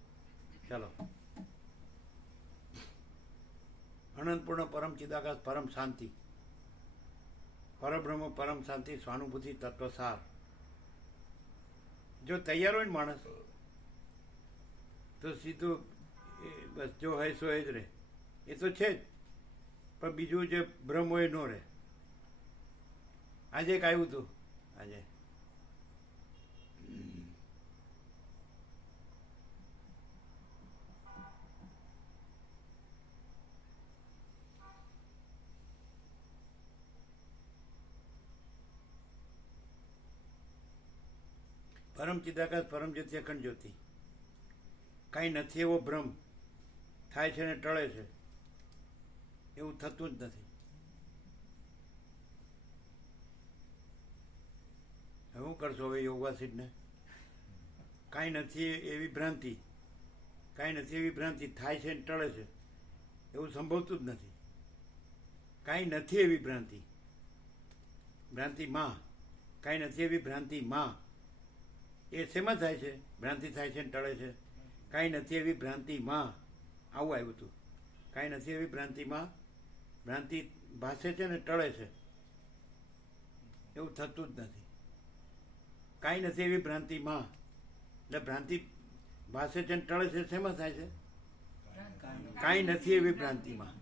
ચાલો, અનંત પૂર્ણ, પરમ ચિદાકાશ, પરમ શાંતિ, પરબ્રહ્મ, પરમ શાંતિ, સ્વાનુભૂતિ, તત્વસાર. જો તૈયાર હોય ને માણસ તો સીધું બસ જો હોય સો એ જ રહે. એ તો છે જ, પણ બીજું જે બ્રહ્મ હોય ન રહે. આજે એક આવ્યું હતું, આજે પરમ ચિદાકાશ, પરમ જ્યોતિ, અખંડ જ્યોતિ. કાંઈ નથી એવો ભ્રમ થાય છે ને ટળે છે, એવું થતું જ નથી. શું કરશો હવે યોગવાસીને? કાંઈ નથી એવી ભ્રાંતિ, કાંઈ નથી એવી ભ્રાંતિ થાય છે ને ટળે છે, એવું સંભવતું જ નથી. કાંઈ નથી એવી ભ્રાંતિ, ભ્રાંતિ માં, કાંઈ નથી એવી ભ્રાંતિ માં, એ શેમાં થાય છે? ભ્રાંતિ થાય છે ને ટળે છે. કાંઈ નથી એવી ભ્રાંતિમાં આવું આવ્યું હતું. કાંઈ નથી એવી ભ્રાંતિમાં ભ્રાંતિ ભાસે છે ને ટળે છે, એવું થતું જ નથી. કાંઈ નથી એવી ભ્રાંતિમાં, એટલે ભ્રાંતિ ભાસે છે ને ટળે છે શેમાં થાય છે? કાંઈ નથી એવી ભ્રાંતિમાં.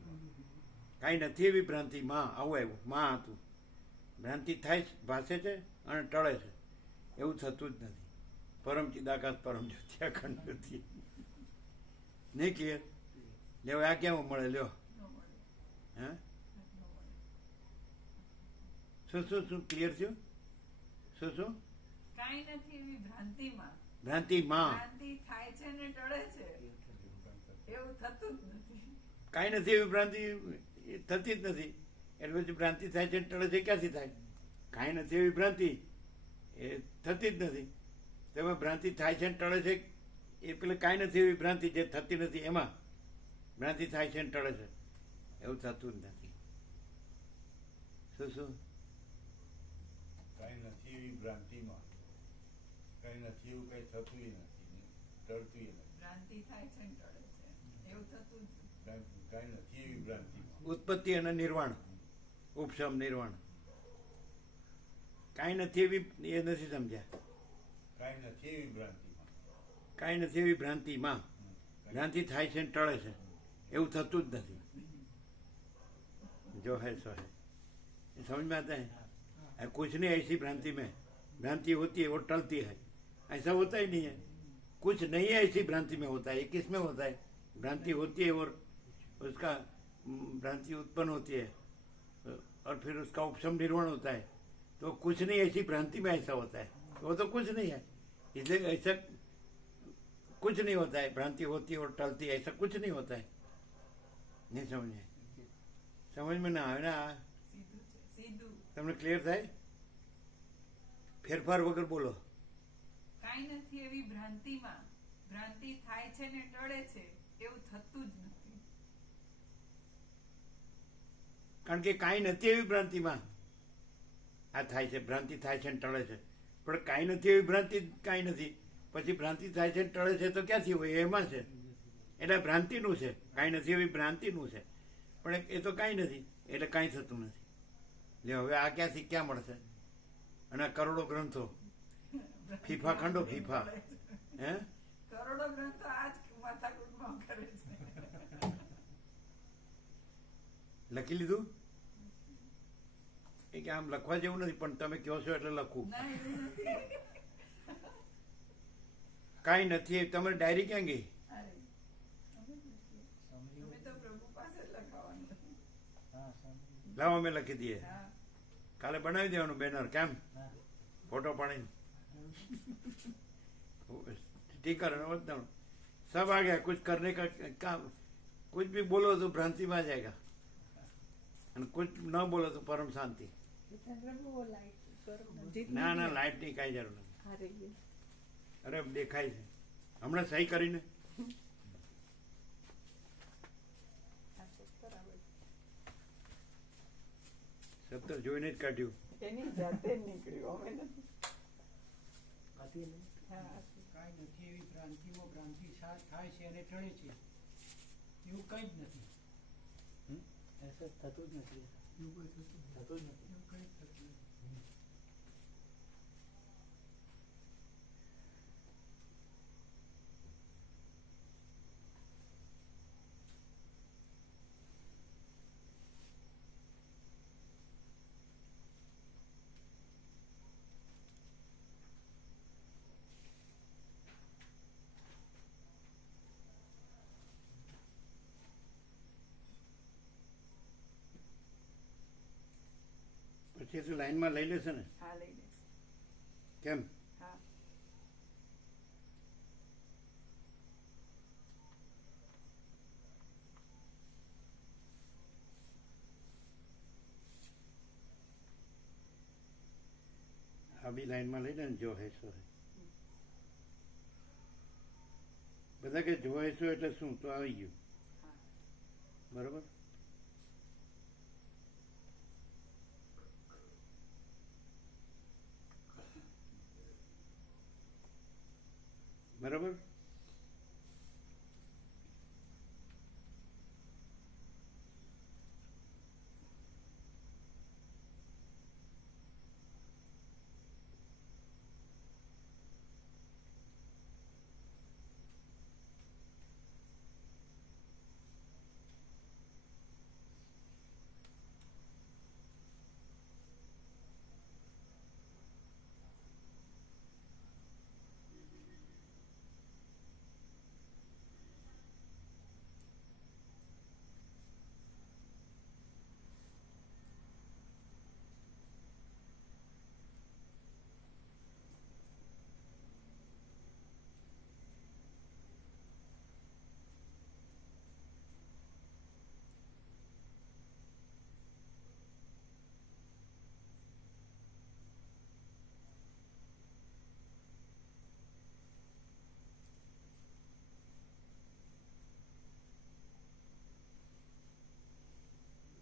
કાંઈ નથી એવી ભ્રાંતિમાં આવું આવ્યું, માં હતું. ભ્રાંતિ થાય છે, ભાસે છે અને ટળે છે, એવું થતું જ નથી. પરમ ચિદાકાશ પરમ જ્યોતિ અખંડ જ્યોતિ. નહીં ક્લિયર? લ્યો આ કેમ મળે? લ્યો હે શું ક્લિયર થયું? શું કાંઈ નથી એવી ભ્રાંતિમાં ભ્રાંતિમાં ભ્રાંતિ થાય છે ને ટળે છે, એવું થતું જ નથી. કાંઈ નથી એવી ભ્રાંતિ એ થતી જ નથી. એટલે પછી ભ્રાંતિ થાય છે ને ટળે છે ક્યાંથી થાય? કાંઈ નથી એવી ભ્રાંતિ એ થતી જ નથી. તેમાં ભ્રાંતિ થાય છે ને ટળે છે એ પેલે કાંઈ નથી એવી ભ્રાંતિ જે થતી નથી એમાં ભ્રાંતિ થાય છે ને ટળે છે, એવું થતું જ નથી. શું કાંઈ નથી એવી ભ્રાંતિમાં, કાંઈ નથી એવું કંઈ થતું નથી, ટળતું નથી. ભ્રાંતિ થાય છે ને ટળે છે, એવું થતું જ નથી. કાંઈ નથી એવી ભ્રાંતિમાં. ઉત્પત્તિ અને નિર્વાણ, ઉપશમ નિર્વાણ. કાંઈ નથી એવી એ નથી સમજ્યા. કાંઈ નથી એવી ભ્રાંતિમાં, કાંઈ નથી એવી ભ્રાંતિમાં ભ્રાંતિ થાય છે ને ટળે છે, એવું થતું જ નથી. जो है सो है, ये समझ में आता है? कुछ नहीं ऐसी भ्रांति में, भ्रांति होती है वो टलती है, ऐसा होता ही नहीं है. कुछ नहीं है ऐसी भ्रांति में होता है. ये किस में होता है? भ्रांति होती है और उसका भ्रांति उत्पन्न होती है और फिर उसका उपशम निर्वहन होता है. तो कुछ नहीं ऐसी भ्रांति में ऐसा होता है. वो तो कुछ नहीं है, इसलिए ऐसा कुछ नहीं होता है. भ्रांति होती है और टलती है, ऐसा कुछ नहीं होता है. नहीं समझे? समझ में ના આવે ને? આ સીધું તમને ક્લિયર થાય? ફેરફાર વગર બોલો. કાંઈ નથી એવી ભ્રાંતિમાં ભ્રાંતિ થાય છે ને ટળે છે, એવું થતું જ નથી. કારણ કે કાંઈ નથી એવી ભ્રાંતિમાં આ થાય છે, ભ્રાંતિ થાય છે ને ટળે છે. પણ કાંઈ નથી એવી ભ્રાંતિ કાંઈ નથી, પછી ભ્રાંતિ થાય છે ને ટળે છે તો ક્યાંથી હોય? એમાં છે, એટલે ભ્રાંતિનું છે. કાંઈ નથી એવી ભ્રાંતિનું છે, પણ એ તો કાંઈ નથી એટલે કાંઈ થતું નથી. લે હવે આ ક્યાંથી ક્યાં મળશે? અને કરોડો ગ્રંથો, ફીફા ખંડો ફીફા, હે કરોડો ગ્રંથો આ જ માથાકૂટમાં કરે છે. લખી લીધું? એ કે આમ લખવા જેવું નથી, પણ તમે કહો છો એટલે લખું. ના, એવું નથી. કાંઈ નથી. તમારી ડાયરી ક્યાં ગઈ? અરે, અમે તો પ્રભુ પાસે જ લખાવાનું. લાવો અમે લખી દઈએ. હા. કાલે બનાવી દેવાનું બેનર. કેમ? ફોટો પાડીને स्टिकर सब आ गया. कुछ करने का काम, कुछ भी बोलो तो भ्रांति में आ जाएगा और कुछ न बोलो तो परम शांति. ના ના લાઈટ ની કઈ જરૂર નથી. અરે દેખાય છે હમણાં સહી કરીને. 17 જોઈને જ કાઢ્યું. એની જાતે જ નીકળ્યું, અમે નથી. હા. કાંઈ નથી એવી ભ્રાંતિમાં ભ્રાંતિ થાય છે અને ટળે છે, એવું કંઈ જ નથી. થતું જ નથી. એવું કંઈ થતું જ નથી. એવું કંઈ થતું નથી. પછી તો લાઈનમાં લઈ લેશે ને? હા, લઈ લઈશ. કેમ? હા. આ બી લાઈનમાં લઈ લે ને. જો હે સો હે. બધા કે જો હે સો એટલે શું? તો આવી ગયું. બરોબર. બરાબર?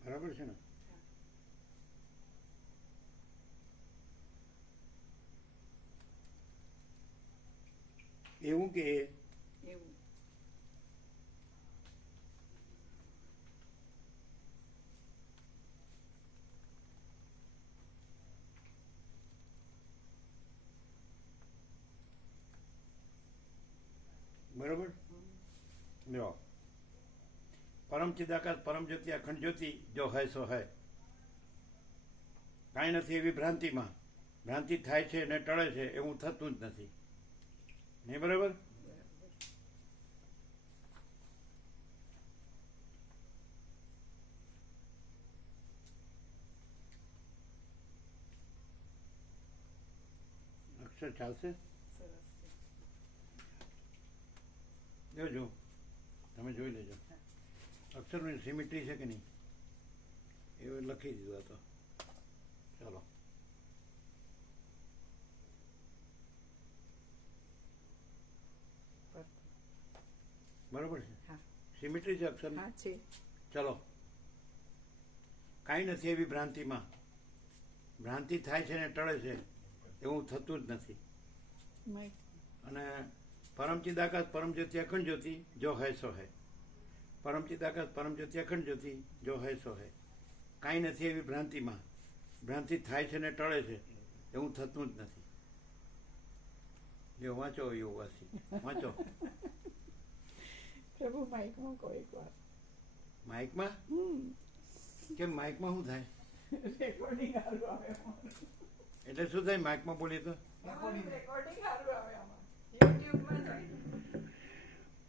બરાબર છે ને? એવું કે એવું બરાબર? જો પરમ ચિદાકાશ પરમ જ્યોતિ અખંડ જ્યોતિ જો હૈ સો હૈ, કાંઈ નથી એવી ભ્રાંતિમાં ભ્રાંતિ થાય છે ને ટળે છે એવું થતું જ નથી. નહીં બરાબર? અક્ષર ચાલશે? સરસ છે. જોજો, તમે જોઈ લેજો અક્ષરની સિમેટ્રી છે કે નહીં એવું લખી દીધું હતો. ચાલો બરાબર છે? હા. સિમેટ્રી છે અક્ષર? હા છે. ચલો, કાંઈ નથી એવી ભ્રાંતિમાં ભ્રાંતિ થાય છે ને ટળે છે એવું થતું જ નથી. માઇક અને પરમ ચિદાકાશ પરમ જ્યોતિ અખંડ જ્યોતિ જો હૈ સો હૈ, પરમ ચિદાકાશ પરમ જ્યોતિ અખંડ જ્યોતિ જો હૈ સો હૈ, કાંઈ નથી એવી ભ્રાંતિમાં ભ્રાંતિ થાય છે ને ટળે છે એવું થતું જ નથી. જો વાંચો યોગવાસી વાંચો. પ્રભુ માઇકમાં કહો એક વાર. માઇકમાં? કેમ માઇકમાં શું થાય? રેકોર્ડિંગ સારું આવે એટલે શું થાય માઇકમાં બોલીએ તો? રેકોર્ડિંગ સારું આવે આમાં. યુટ્યુબમાં જોઈ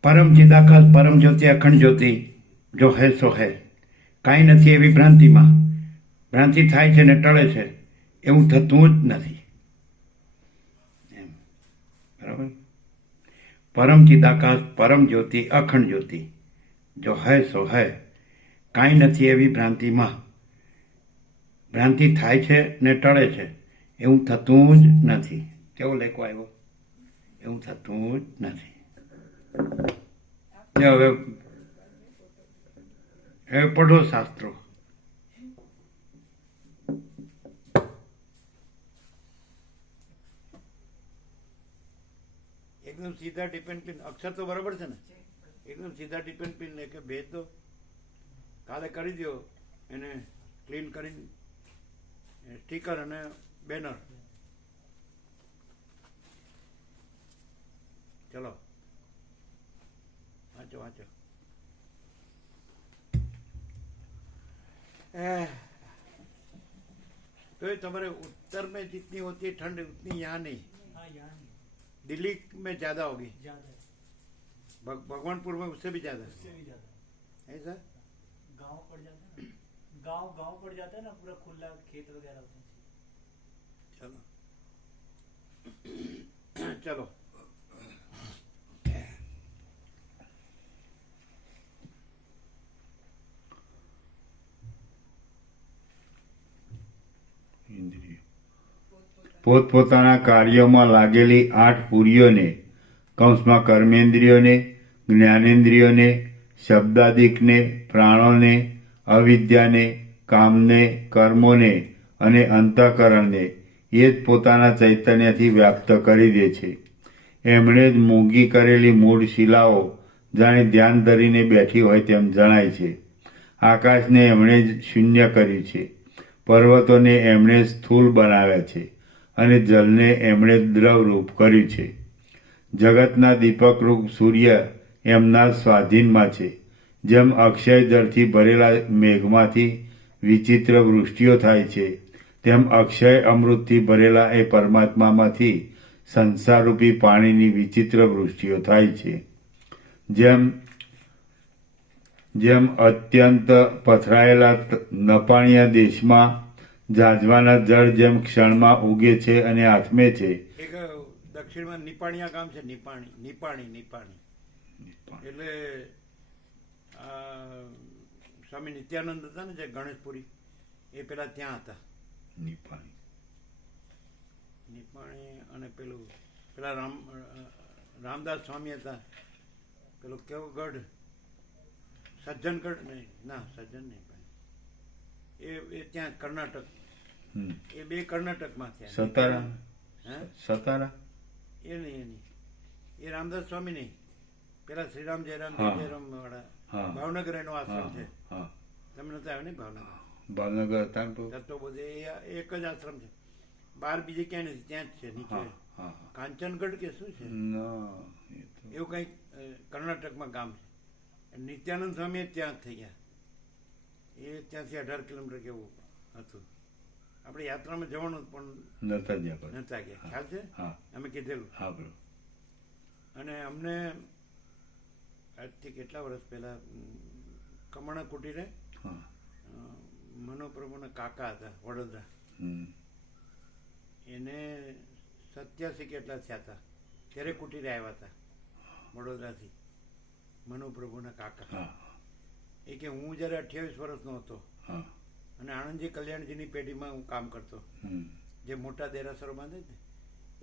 પરમ ચિદાકાશ પરમ જ્યોતિ અખંડ જ્યોતિ જો હૈ સો હૈ, કાંઈ નથી એવી ભ્રાંતિમાં ભ્રાંતિ થાય છે ને ટળે છે એવું થતું જ નથી. એમ બરાબર? પરમ ચિદાકાશ પરમ જ્યોતિ અખંડ જ્યોતિ જો હૈ સો હૈ, કાંઈ નથી એવી ભ્રાંતિમાં ભ્રાંતિ થાય છે ને ટળે છે એવું થતું જ નથી. કેવો લેખો આવ્યો? એવું થતું જ નથી. હવે પઢો શાસ્ત્રો. એકદમ સીધા ડિપેન્ડ પિન અક્ષર તો બરાબર છે ને? એકદમ સીધા ડિપેન્ડ પિન લે કે ભેજ દો, કાલે કરી દો એને ક્લીન કરીને સ્ટીકર અને બેનર. ચલો વાંચો વાંચો. तो ये तुम्हारे उत्तर में जितनी होती है ठंड उतनी यहाँ नहीं, हाँ यहाँ नहीं, दिल्ली में ज्यादा होगी, ज़्यादा है, भगवानपुर में उससे भी ज्यादा उससे भी ज़्यादा ऐसा. गांव पड़ जाता है ना, गांव पड़ जाता है ना, पूरा खुला खेत वगैरह होते हैं. चलो चलो પોતપોતાના કાર્યમાં લાગેલી 8 પુરીઓને કૌંસમાં કર્મેન્દ્રિયોને, જ્ઞાનેન્દ્રિયોને, શબ્દાદિકને, પ્રાણોને, અવિદ્યાને, કામને, કર્મોને અને અંતઃકરણને એ જ પોતાના ચૈતન્યથી વ્યાપ્ત કરી દે છે. એમણે જ મોંઘી કરેલી મૂળ શિલાઓ જાણે ધ્યાન ધરીને બેઠી હોય તેમ જણાય છે. આકાશને એમણે જ શૂન્ય કર્યું છે, પર્વતોને એમણે જ સ્થૂળ બનાવ્યા છે અને જલને એમણે જ દ્રવરૂપ કર્યું છે. જગતના દીપકરૂપ સૂર્ય એમના સ્વાધીનમાં છે. જેમ અક્ષય જળથી ભરેલા મેઘમાંથી વિચિત્ર વૃષ્ટિઓ થાય છે, તેમ અક્ષય અમૃતથી ભરેલા એ પરમાત્મામાંથી સંસારરૂપી પાણીની વિચિત્ર વૃષ્ટિઓ થાય છે. જેમ અત્યંત પથરાયેલા નપાણિયા દેશમાં ઝાંઝવાના જળ જેમ ક્ષણમાં ઉગે છે અને આથમે છે. એક દક્ષિણમાં નિપાણિયા ગામ છે, નિપાણી એટલે સ્વામી નિત્યાનંદ હતા ને જે ગણેશપુરી, એ પેલા ત્યાં હતા. નિપાણી અને પેલા રામદાસ સ્વામી હતા, પેલો કેવો ગઢ, સજ્જનગઢ નહીં, ના સજ્જન નહીં, એ ત્યાં કર્ણાટક, એ બે કર્ણાટકમાં થયા. સતારા એ નહીં, એ રામદાસ સ્વામી નહીં, પેલા શ્રીરામ જયરામ વાળા ભાવનગર એનો આશ્રમ છે. તમને નતા આવ્યો ને ભાવનગર તો બધે એક જ આશ્રમ છે, બહાર બીજે ક્યાંય નથી, ત્યાં જ છે નીચે. કાંચનગઢ કે શું છે એવું કંઈક કર્ણાટકમાં ગામ છે. નિત્યાનંદ સ્વામી ત્યાં થઈ ગયા, એ ત્યાંથી 18 કિલોમીટર કેવું હતું. આપણે યાત્રામાં જવાનું પણ નતા ગયા, ખ્યાલ છે, અમે કીધેલું. અને અમને આજથી કેટલા વર્ષ પહેલા કમણા કુટીરે મનોપ્રભુના કાકા હતા વડોદરા, એને 87 કેટલા થયા હતા ત્યારે કુટીરે આવ્યા હતા વડોદરાથી, મનોપ્રભુના કાકા. એ કે હું જયારે 28 વર્ષનો હતો અને આણંદજી કલ્યાણજીની પેઢીમાં હું કામ કરતો, જે મોટા દેરાસરો બાંધે ને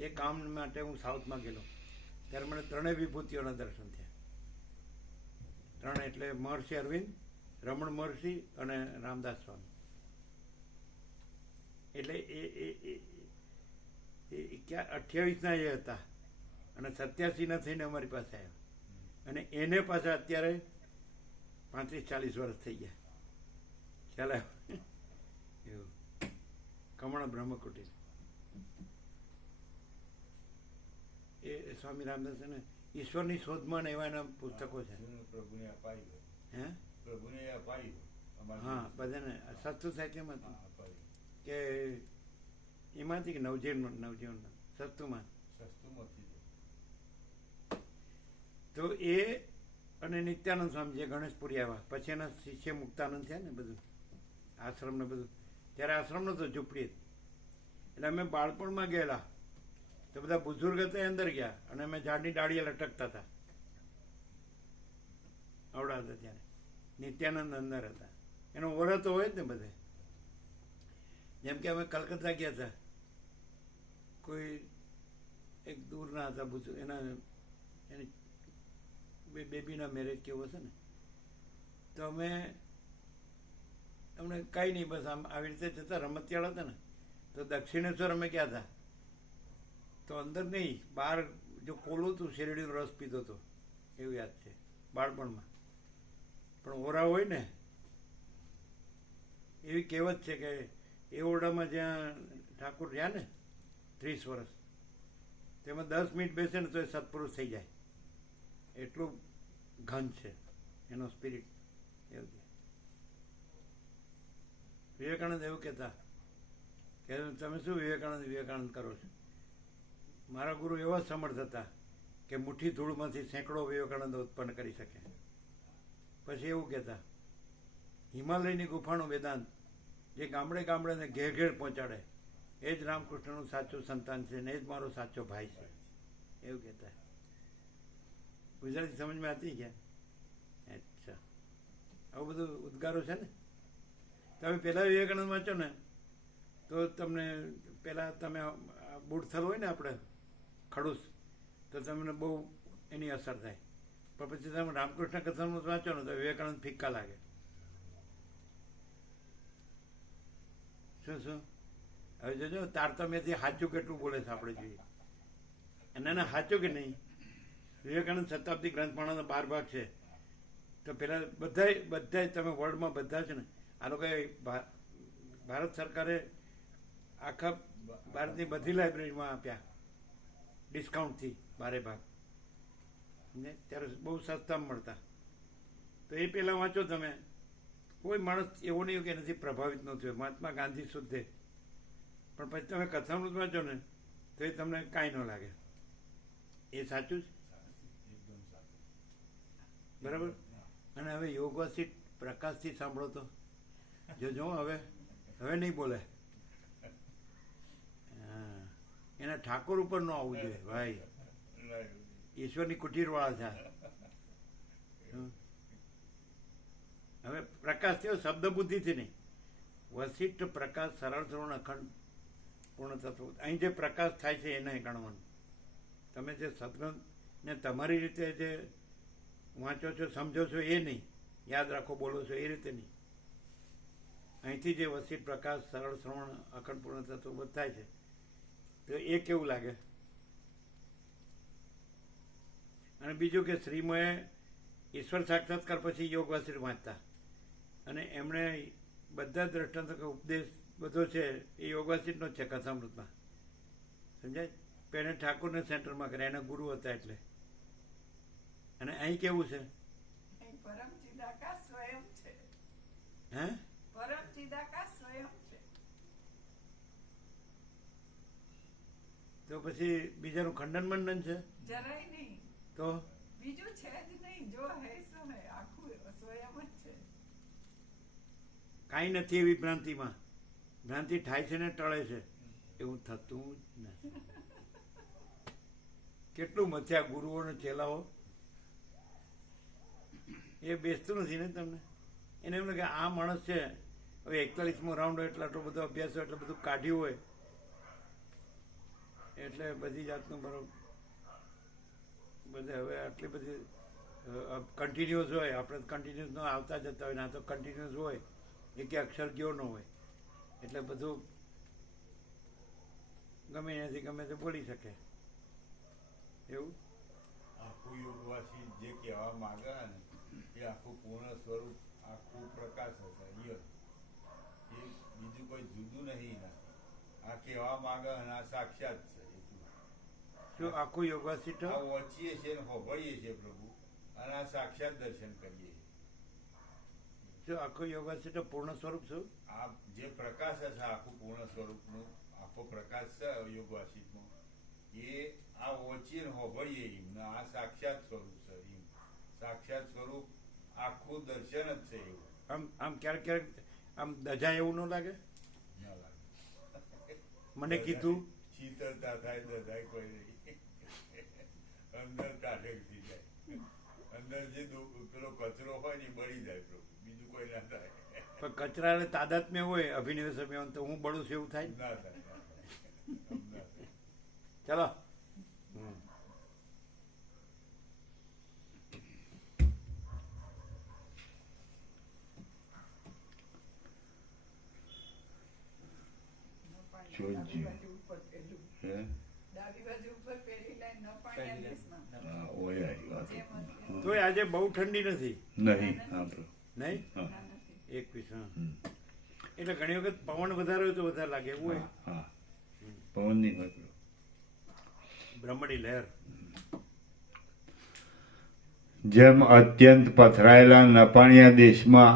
એ કામ માટે હું સાઉથમાં ગયેલો, ત્યારે મને 3 વિભૂતિઓના દર્શન થયા. 3 એટલે મહર્ષિ અરવિંદ, રમણ મહર્ષિ અને રામદાસ સ્વામી. એટલે એ ક્યાં 28ના એ હતા અને 87ના થઈને અમારી પાસે આવ્યા, અને એને પાછા અત્યારે 35-40 વર્ષ થઈ ગયા. ખ્યાલ આવ્યો? એવું કમણ બ્રહ્મકુટીર એ સ્વામી રામદાસ ને ઈશ્વરની શોધમાં એવા એના પુસ્તકો છે. હા, બધાને સસ્તું સાહિત્યમાં કે એમાંથી કે નવજીવન સસ્તુમાં. તો એ અને નિત્યાનંદ સ્વામી જે ગણેશપુરી આવ્યા, પછી એના શિષ્ય મુક્તાનંદ થયા ને બધું આશ્રમ ને બધું, ત્યારે આશ્રમ નતો, ઝૂંપડી. એટલે અમે બાળપણમાં ગયેલા તો બધા બુઝુર્ગ હતા, અંદર ગયા અને અમે ઝાડની ડાળીએ લટકતા હતા, આવડા હતા ત્યારે. નિત્યાનંદ અંદર હતા, એનો ઓરહ તો હોય જ ને બધે. જેમ કે અમે કલકત્તા ગયા હતા, કોઈ એક દૂરના હતા બુઝુર્ગ, એની બેબીના મેરેજ કેવું હશે ને, તો અમે અમને કાંઈ નહીં, બસ આમ આવી રીતે જતા, રમતિયાળ હતા ને, તો દક્ષિણેશ્વર અમે ગયા હતા. તો અંદર નહીં, બહાર જો કોલું હતું, શેરડીનો રસ પીતો હતો, એવું યાદ છે બાળપણમાં. પણ ઓરા હોય ને, એવી કહેવત છે કે એ ઓરડામાં જ્યાં ઠાકુર રહ્યા ને 30 વર્ષ, તેમાં 10 મિનિટ બેસે ને તો એ સત્પુરુષ થઈ જાય, એટલું ઘન છે એનો સ્પિરિટ. એવું છે. વિવેકાનંદ એવું કહેતા કે તમે શું વિવેકાનંદ કરો છો? મારા ગુરુ એવા સમર્થ હતા કે મુઠ્ઠી ધૂળમાંથી સેંકડો વિવેકાનંદ ઉત્પન્ન કરી શકે. પછી એવું કહેતા, હિમાલયની ગુફાનું વેદાંત જે ગામડે ગામડે ઘેર ઘેર પહોંચાડે, એ જ રામકૃષ્ણનું સાચું સંતાન છે ને એ જ મારો સાચો ભાઈ છે, એવું કહેતા. ગુજરાતી સમજમાં હતી ગયા? અચ્છા, આવું બધું ઉદ્ગારો છે ને. તમે પહેલા વિવેકાનંદ વાંચો ને તો તમને પહેલાં તમે બુડથલ હોય ને આપણે ખડૂસ, તો તમને બહુ એની અસર થાય. પણ પછી તમે રામકૃષ્ણ કથાનું વાંચો ને તો વિવેકાનંદ ફિક્કા લાગે. શું હવે જોજો તારતમ્યથી સાચું કેટલું બોલે છે આપણે જોઈએ. અને એને સાચું કે નહીં? વિવેકાનંદ શતાબ્દી ગ્રંથમાળાનો 12 ભાગ છે. તો પેલા બધા તમે વર્લ્ડમાં બધા છે ને, આ લોકોએ ભારત સરકારે આખા ભારતની બધી લાઇબ્રેરીમાં આપ્યા ડિસ્કાઉન્ટથી 12 ભાગ. ને ત્યારે બહુ સસ્તામાં મળતા. તો એ પહેલાં વાંચો તમે. કોઈ માણસ એવો નહીં કે નથી પ્રભાવિત ન થયો. મહાત્મા ગાંધી સુધે, પણ પછી તમે કથામૃત વાંચો ને તો એ તમને કાંઈ ન લાગે. એ સાચું છે, બરાબર? અને હવે યોગવાસિત પ્રકાશથી સાંભળો તો જો હવે નહીં બોલે. એના ઠાકોર ઉપર ન આવવું જોઈએ ભાઈ. ઈશ્વરની કુટીરવાળા છે. હવે પ્રકાશ થયો શબ્દ બુદ્ધિથી નહીં. વશિષ્ઠ પ્રકાશ સરળ શ્રવણ અખંડ પૂર્ણ તત્વ. અહીં જે પ્રકાશ થાય છે એને ગણવાનું. તમે જે સદગ્રંથને તમારી રીતે જે વાંચો છો, સમજો છો એ નહીં, યાદ રાખો, બોલો છો એ રીતે નહીં. અહીંથી જે વશિષ્ઠ પ્રકાશ સરળ શ્રવણ અખંડ પૂર્ણ તત્વ બધું થાય છે, તો એ કેવું લાગે? અને બીજું કે શ્રીમોએ ઈશ્વર સાક્ષાત્કાર પછી યોગ વશિષ્ઠ વાંચતા, અને એમણે બધા દ્રષ્ટાંતો કે ઉપદેશ બધો છે એ યોગ વશિષ્ઠનો જ છે કથામૃતમાં. સમજાય? પણ એને ઠાકોરને સેન્ટરમાં કર્યા, એના ગુરુ હતા એટલે. અને અહીં કેવું છે? પરમ ચિદાકાશ સ્વયં છે. હે? પરમ ચિદાકાશ સ્વયં છે. તો પછી બીજાનું ખંડન મંડન છે? જરાય નહીં. તો બીજું છે જ નહીં. જો હે સો હે, આખું સ્વયં જ છે. કાંઈ નથી એવી ભ્રાંતિમાં. ભ્રાંતિ થાય છે ને ટળે છે, એવું થતું જ નથી. કેટલું મથ્યા ગુરુઓને ચેલાઓ, એ બેસતું નથી ને તમને. એને એમ લાગે આ માણસ છે, હવે 41મો રાઉન્ડ હોય એટલે આટલો બધો અભ્યાસ હોય, એટલે બધું કાઢ્યું હોય, એટલે બધી જાતનું બરોબર બધે હવે આટલી બધી કન્ટિન્યુઅસ હોય. આપણે કન્ટિન્યુઅસ ન આવતા જતા હોય, ના તો કન્ટિન્યુઅસ હોય, એક અક્ષર ગયો ન હોય, એટલે બધું ગમે ત્યાંથી ગમે તે બોલી શકે એવું. આખું યોગવાસી જે કહેવા માંગે ને એ આખું પૂર્ણ સ્વરૂપ, આખું પ્રકાશ હશે રિયલ. એ બીજું કોઈ જુદું નહીં. આ કહેવા માંગે અને આ સાક્ષાત છે. શું આખું યોગવાસી તો આ વાંચીએ છીએ ને હોભળીએ છીએ પ્રભુ, અને આ સાક્ષાત દર્શન કરીએ. શું આખું યોગવાસી તો પૂર્ણ સ્વરૂપ શું? આ જે પ્રકાશ હશે આખું પૂર્ણ સ્વરૂપનું આખો પ્રકાશ છે યોગવાસીમાં, એ આ વાંચીએ ને હોભળીએ એમ, આ સાક્ષાત સ્વરૂપ છે એમ. સાક્ષાત સ્વરૂપ આખું દર્શન જ છે એવું. આમ ક્યારેક આમ દજા એવું ન લાગે? ના લાગે. મને કીધું શીતળતા થાય, દજાય કોઈ નહીં. અંદર ટાઢક થઈ જાય. અંદર જે પેલો કચરો હોય ને બળી જાય પ્રભુ, બીજું કોઈ ના થાય. પણ કચરા તાદાત્મ્ય હોય અભિનય સમય, તો હું બળું છું એવું થાય? ના થાય. ચલો. ડાબી બાજુ ઉપર પેલી લાઈન ન પાણી દેશમાં. તોય આજે બહુ ઠંડી નથી નહીં. નહીં 21. એટલે ઘણી વખત પવન વધારે હોય તો વધારે લાગે એવું હોય. પવનની બ્રહ્મણી લહેર. જેમ અત્યંત પથરાયેલા નપાણિયા દેશમાં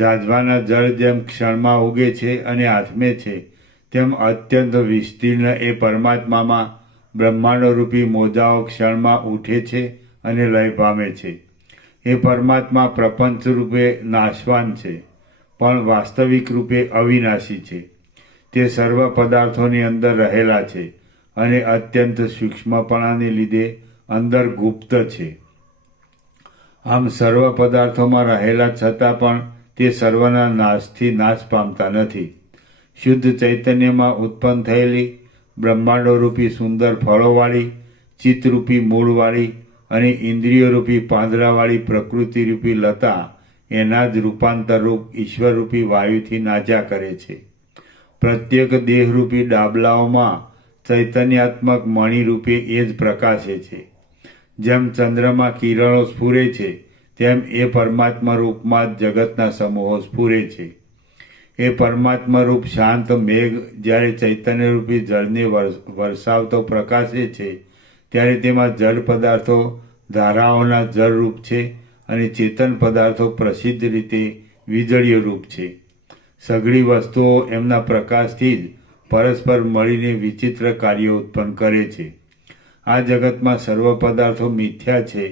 જાજવાના જળ જેમ ક્ષણમાં ઉગે છે અને આથમે છે, તેમ અત્યંત વિસ્તીર્ણ એ પરમાત્મામાં બ્રહ્માંડો રૂપી મોજાઓ ક્ષણમાં ઉઠે છે અને લય પામે છે. એ પરમાત્મા પ્રપંચ રૂપે નાશવાન છે, પણ વાસ્તવિક રૂપે અવિનાશી છે. તે સર્વ પદાર્થોની અંદર રહેલા છે અને અત્યંત સૂક્ષ્મપણાને લીધે અંદર ગુપ્ત છે. આમ સર્વ પદાર્થોમાં રહેલા છતાં પણ તે સર્વના નાશથી નાશ પામતા નથી. શુદ્ધ ચૈતન્યમાં ઉત્પન્ન થયેલી બ્રહ્માંડો રૂપી સુંદર ફળોવાળી, ચિત્તરૂપી મૂળવાળી અને ઇન્દ્રિયરૂપી પાંદડાવાળી પ્રકૃતિરૂપી લતા એના જ રૂપાંતરરૂપ ઈશ્વરરૂપી વાયુથી નાચ્યા કરે છે. પ્રત્યેક દેહરૂપી ડાબલાઓમાં ચૈતન્યાત્મક મણિરૂપે એ જ પ્રકાશે છે. જેમ ચંદ્રમાં કિરણો સ્ફુરે છે તેમ એ પરમાત્મા રૂપમાં જ જગતના સમૂહો સ્ફુરે છે. એ પરમાત્મા રૂપ શાંત મેઘ જ્યારે ચૈતન્યરૂપી જળને વરસાવતો પ્રકાશે છે ત્યારે તેમાં જળ પદાર્થો ધારાઓના જળરૂપ છે અને ચેતન પદાર્થો પ્રસિદ્ધ રીતે વીજળીય રૂપ છે. સઘળી વસ્તુઓ એમના પ્રકાશથી જ પરસ્પર મળીને વિચિત્ર કાર્યો ઉત્પન્ન કરે છે. આ જગતમાં સર્વ પદાર્થો મિથ્યા છે,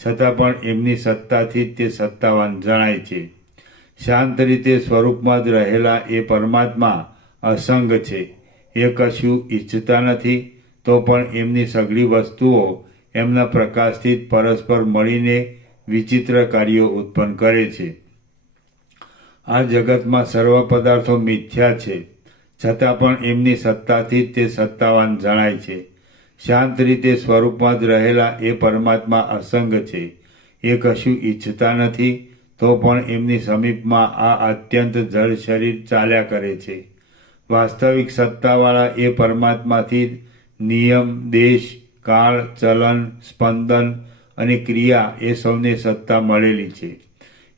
છતાં પણ એમની સત્તાથી જ તે સત્તાવાન જણાય છે. શાંત રીતે સ્વરૂપમાં જ રહેલા એ પરમાત્મા અસંગ છે. એ કશું ઈચ્છતા નથી, તો પણ એમની સઘળી વસ્તુઓ એમના પ્રકાશથી જ પરસ્પર મળીને વિચિત્ર કાર્યો ઉત્પન્ન કરે છે. આ જગતમાં સર્વ પદાર્થો મિથ્યા છે, છતાં પણ એમની સત્તાથી જ તે સત્તાવાન જણાય છે. શાંત રીતે સ્વરૂપમાં જ રહેલા એ પરમાત્મા અસંગ છે. એ કશું ઈચ્છતા નથી, તો પણ એમની સમીપમાં આ અત્યંત જળ શરીર ચાલ્યા કરે છે. વાસ્તવિક સત્તાવાળા એ પરમાત્માથી જ નિયમ, દેશ, કાળ, ચલન, સ્પંદન અને ક્રિયા એ સૌને સત્તા મળેલી છે.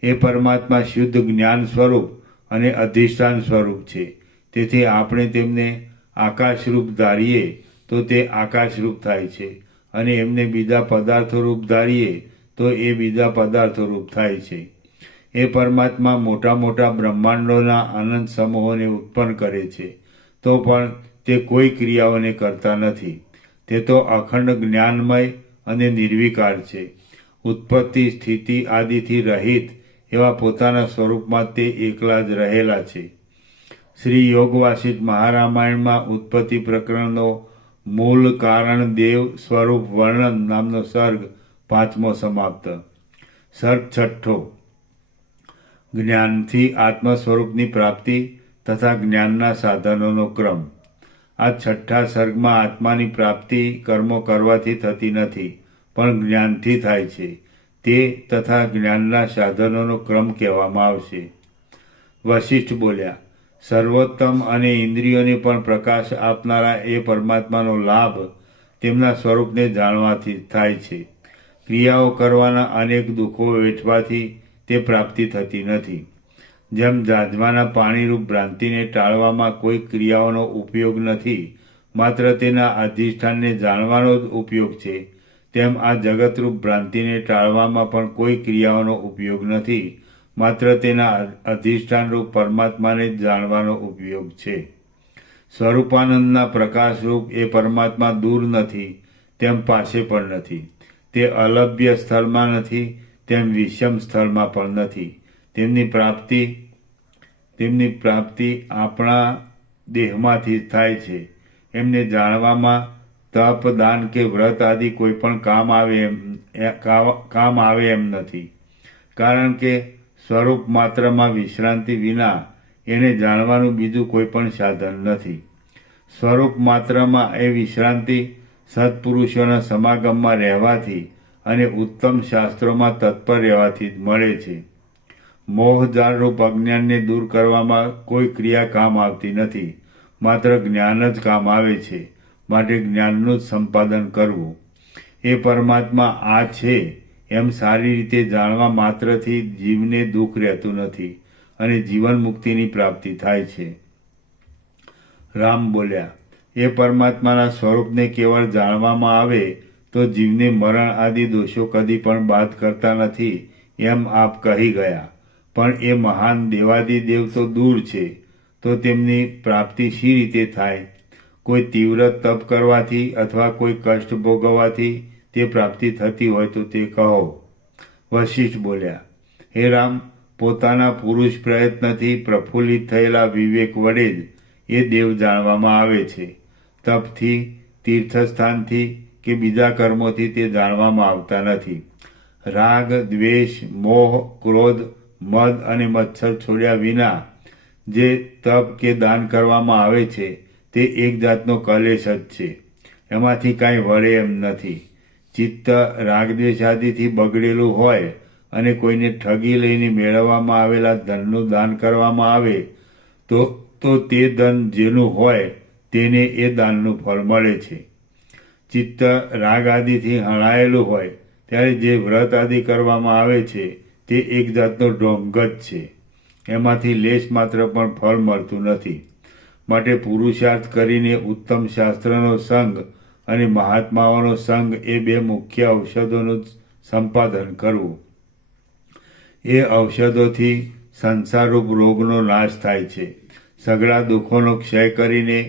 એ પરમાત્મા શુદ્ધ જ્ઞાન સ્વરૂપ અને અધિષ્ઠાન સ્વરૂપ છે. તેથી આપણે તેમને આકાશરૂપ ધારીએ તો તે આકાશરૂપ થાય છે, અને એમને બીજા પદાર્થો રૂપ ધારીએ તો એ બીજા પદાર્થો રૂપ થાય છે. એ પરમાત્મા મોટા મોટા બ્રહ્માંડોના અનંત સમૂહોને ઉત્પન્ન કરે છે, તો પણ તે કોઈ ક્રિયાઓને કરતા નથી. તે તો અખંડ જ્ઞાનમય અને નિર્વિકાર છે. ઉત્પત્તિ, સ્થિતિ આદિથી રહિત એવા પોતાના સ્વરૂપમાં તે એકલા જ રહેલા છે. શ્રી યોગ વાસિષ્ઠ મહારામાયણમાં ઉત્પત્તિ પ્રકરણનો મૂળ કારણ દેવ સ્વરૂપ વર્ણન નામનો સર્ગ 5મો સમાપ્ત. સર્ગ 6. જ્ઞાનથી આત્મ સ્વરૂપની પ્રાપ્તિ તથા જ્ઞાનના સાધનોનો ક્રમ. આ 6થા સર્ગમાં આત્માની પ્રાપ્તિ કર્મો કરવાથી થતી નથી, પણ જ્ઞાનથી થાય છે. તે તથા જ્ઞાનના સાધનોનો ક્રમ કહેવામાં આવશે. વશિષ્ઠ બોલ્યા, સર્વોત્તમ અને ઇન્દ્રિયોને પણ પ્રકાશ આપનારા એ પરમાત્માનો લાભ તેમના સ્વરૂપને જાણવાથી થાય છે. ક્રિયાઓ કરવાના અનેક દુઃખો વેઠવાથી તે પ્રાપ્તિ થતી નથી. જેમ જાજમાના પાણીરૂપ ભ્રાંતિને ટાળવામાં કોઈ ક્રિયાઓનો ઉપયોગ નથી, માત્ર તેના અધિષ્ઠાનને જાણવાનો જ ઉપયોગ છે, તેમ આ જગતરૂપ ભ્રાંતિને ટાળવામાં પણ કોઈ ક્રિયાઓનો ઉપયોગ નથી, માત્ર તેના અધિષ્ઠાનરૂપ પરમાત્માને જ જાણવાનો ઉપયોગ છે. સ્વરૂપાનંદના પ્રકાશરૂપ એ પરમાત્મા દૂર નથી, તેમ પાસે પણ નથી. તે અલભ્ય સ્થળમાં નથી, તેમ વિષમ સ્થળમાં પણ નથી. તેમની પ્રાપ્તિ આપણા દેહમાંથી થાય છે. એમને જાણવામાં તપ, દાન કે વ્રત આદિ કોઈ પણ કામ આવે એમ નથી, કારણ કે સ્વરૂપ માત્રમાં વિશ્રાંતિ વિના એને જાણવાનું બીજું કોઈ પણ સાધન નથી. સ્વરૂપ માત્રમાં એ વિશ્રાંતિ સત્પુરુષોના સમાગમમાં રહેવાથી અને ઉત્તમ શાસ્ત્રોમાં તત્પર રહેવાથી જ મળે છે. મોહજાળરૂપ અજ્ઞાનને દૂર કરવામાં કોઈ ક્રિયા કામ આવતી નથી, માત્ર જ્ઞાન જ કામ આવે છે. માટે જ્ઞાનનું જ સંપાદન કરવું. એ પરમાત્મા આ છે એમ સારી રીતે જાણવા માત્રથી જીવને દુઃખ રહેતું નથી અને જીવન મુક્તિની પ્રાપ્તિ થાય છે. રામ બોલ્યા, એ પરમાત્માના સ્વરૂપને કેવળ જાણવામાં આવે તો જીવને મરણ આદિ દોષો કદી પણ બાદ કરતા નથી એમ આપ કહી ગયા. પણ એ મહાન દેવાદિદેવ તો દૂર છે, તો તેમની પ્રાપ્તિ શી રીતે થાય? કોઈ તીવ્ર તપ કરવાથી અથવા કોઈ કષ્ટ ભોગવવાથી તે પ્રાપ્તિ થતી હોય તો તે કહો. વશિષ્ઠ બોલ્યા, હે રામ, પોતાના પુરુષ પ્રયત્નથી પ્રફુલ્લિત થયેલા વિવેક વડે જ એ દેવ જાણવામાં આવે છે. તપથી, તીર્થસ્થાનથી કે બીજા કર્મોથી તે જાણવામાં આવતા નથી. રાગ, દ્વેષ, મોહ, ક્રોધ, મદ અને મચ્છર છોડ્યા વિના જે તપ કે દાન કરવામાં આવે છે તે એક જાતનો કલેશ જ છે. એમાંથી કાંઈ વળે એમ નથી. ચિત્ત રાગદ્વેષ આદિથી બગડેલું હોય અને કોઈને ઠગી લઈને મેળવવામાં આવેલા ધનનું દાન કરવામાં આવે તો તે ધન જેનું હોય તેને એ દાનનું ફળ મળે છે. ચિત્ત રાગ આદિથી હણાયેલું હોય ત્યારે જે વ્રત આદિ કરવામાં આવે છે તે એક જાતનો ઢોંગ જ છે. એમાંથી લેશ માત્ર પણ ફળ મળતું નથી. માટે પુરુષાર્થ કરીને ઉત્તમ શાસ્ત્રનો સંગ અને મહાત્માઓનો સંગ એ બે મુખ્ય ઔષધોનું સંપાદન કરવું. એ ઔષધોથી સંસારરૂપ રોગનો નાશ થાય છે. સઘળા દુઃખોનો ક્ષય કરીને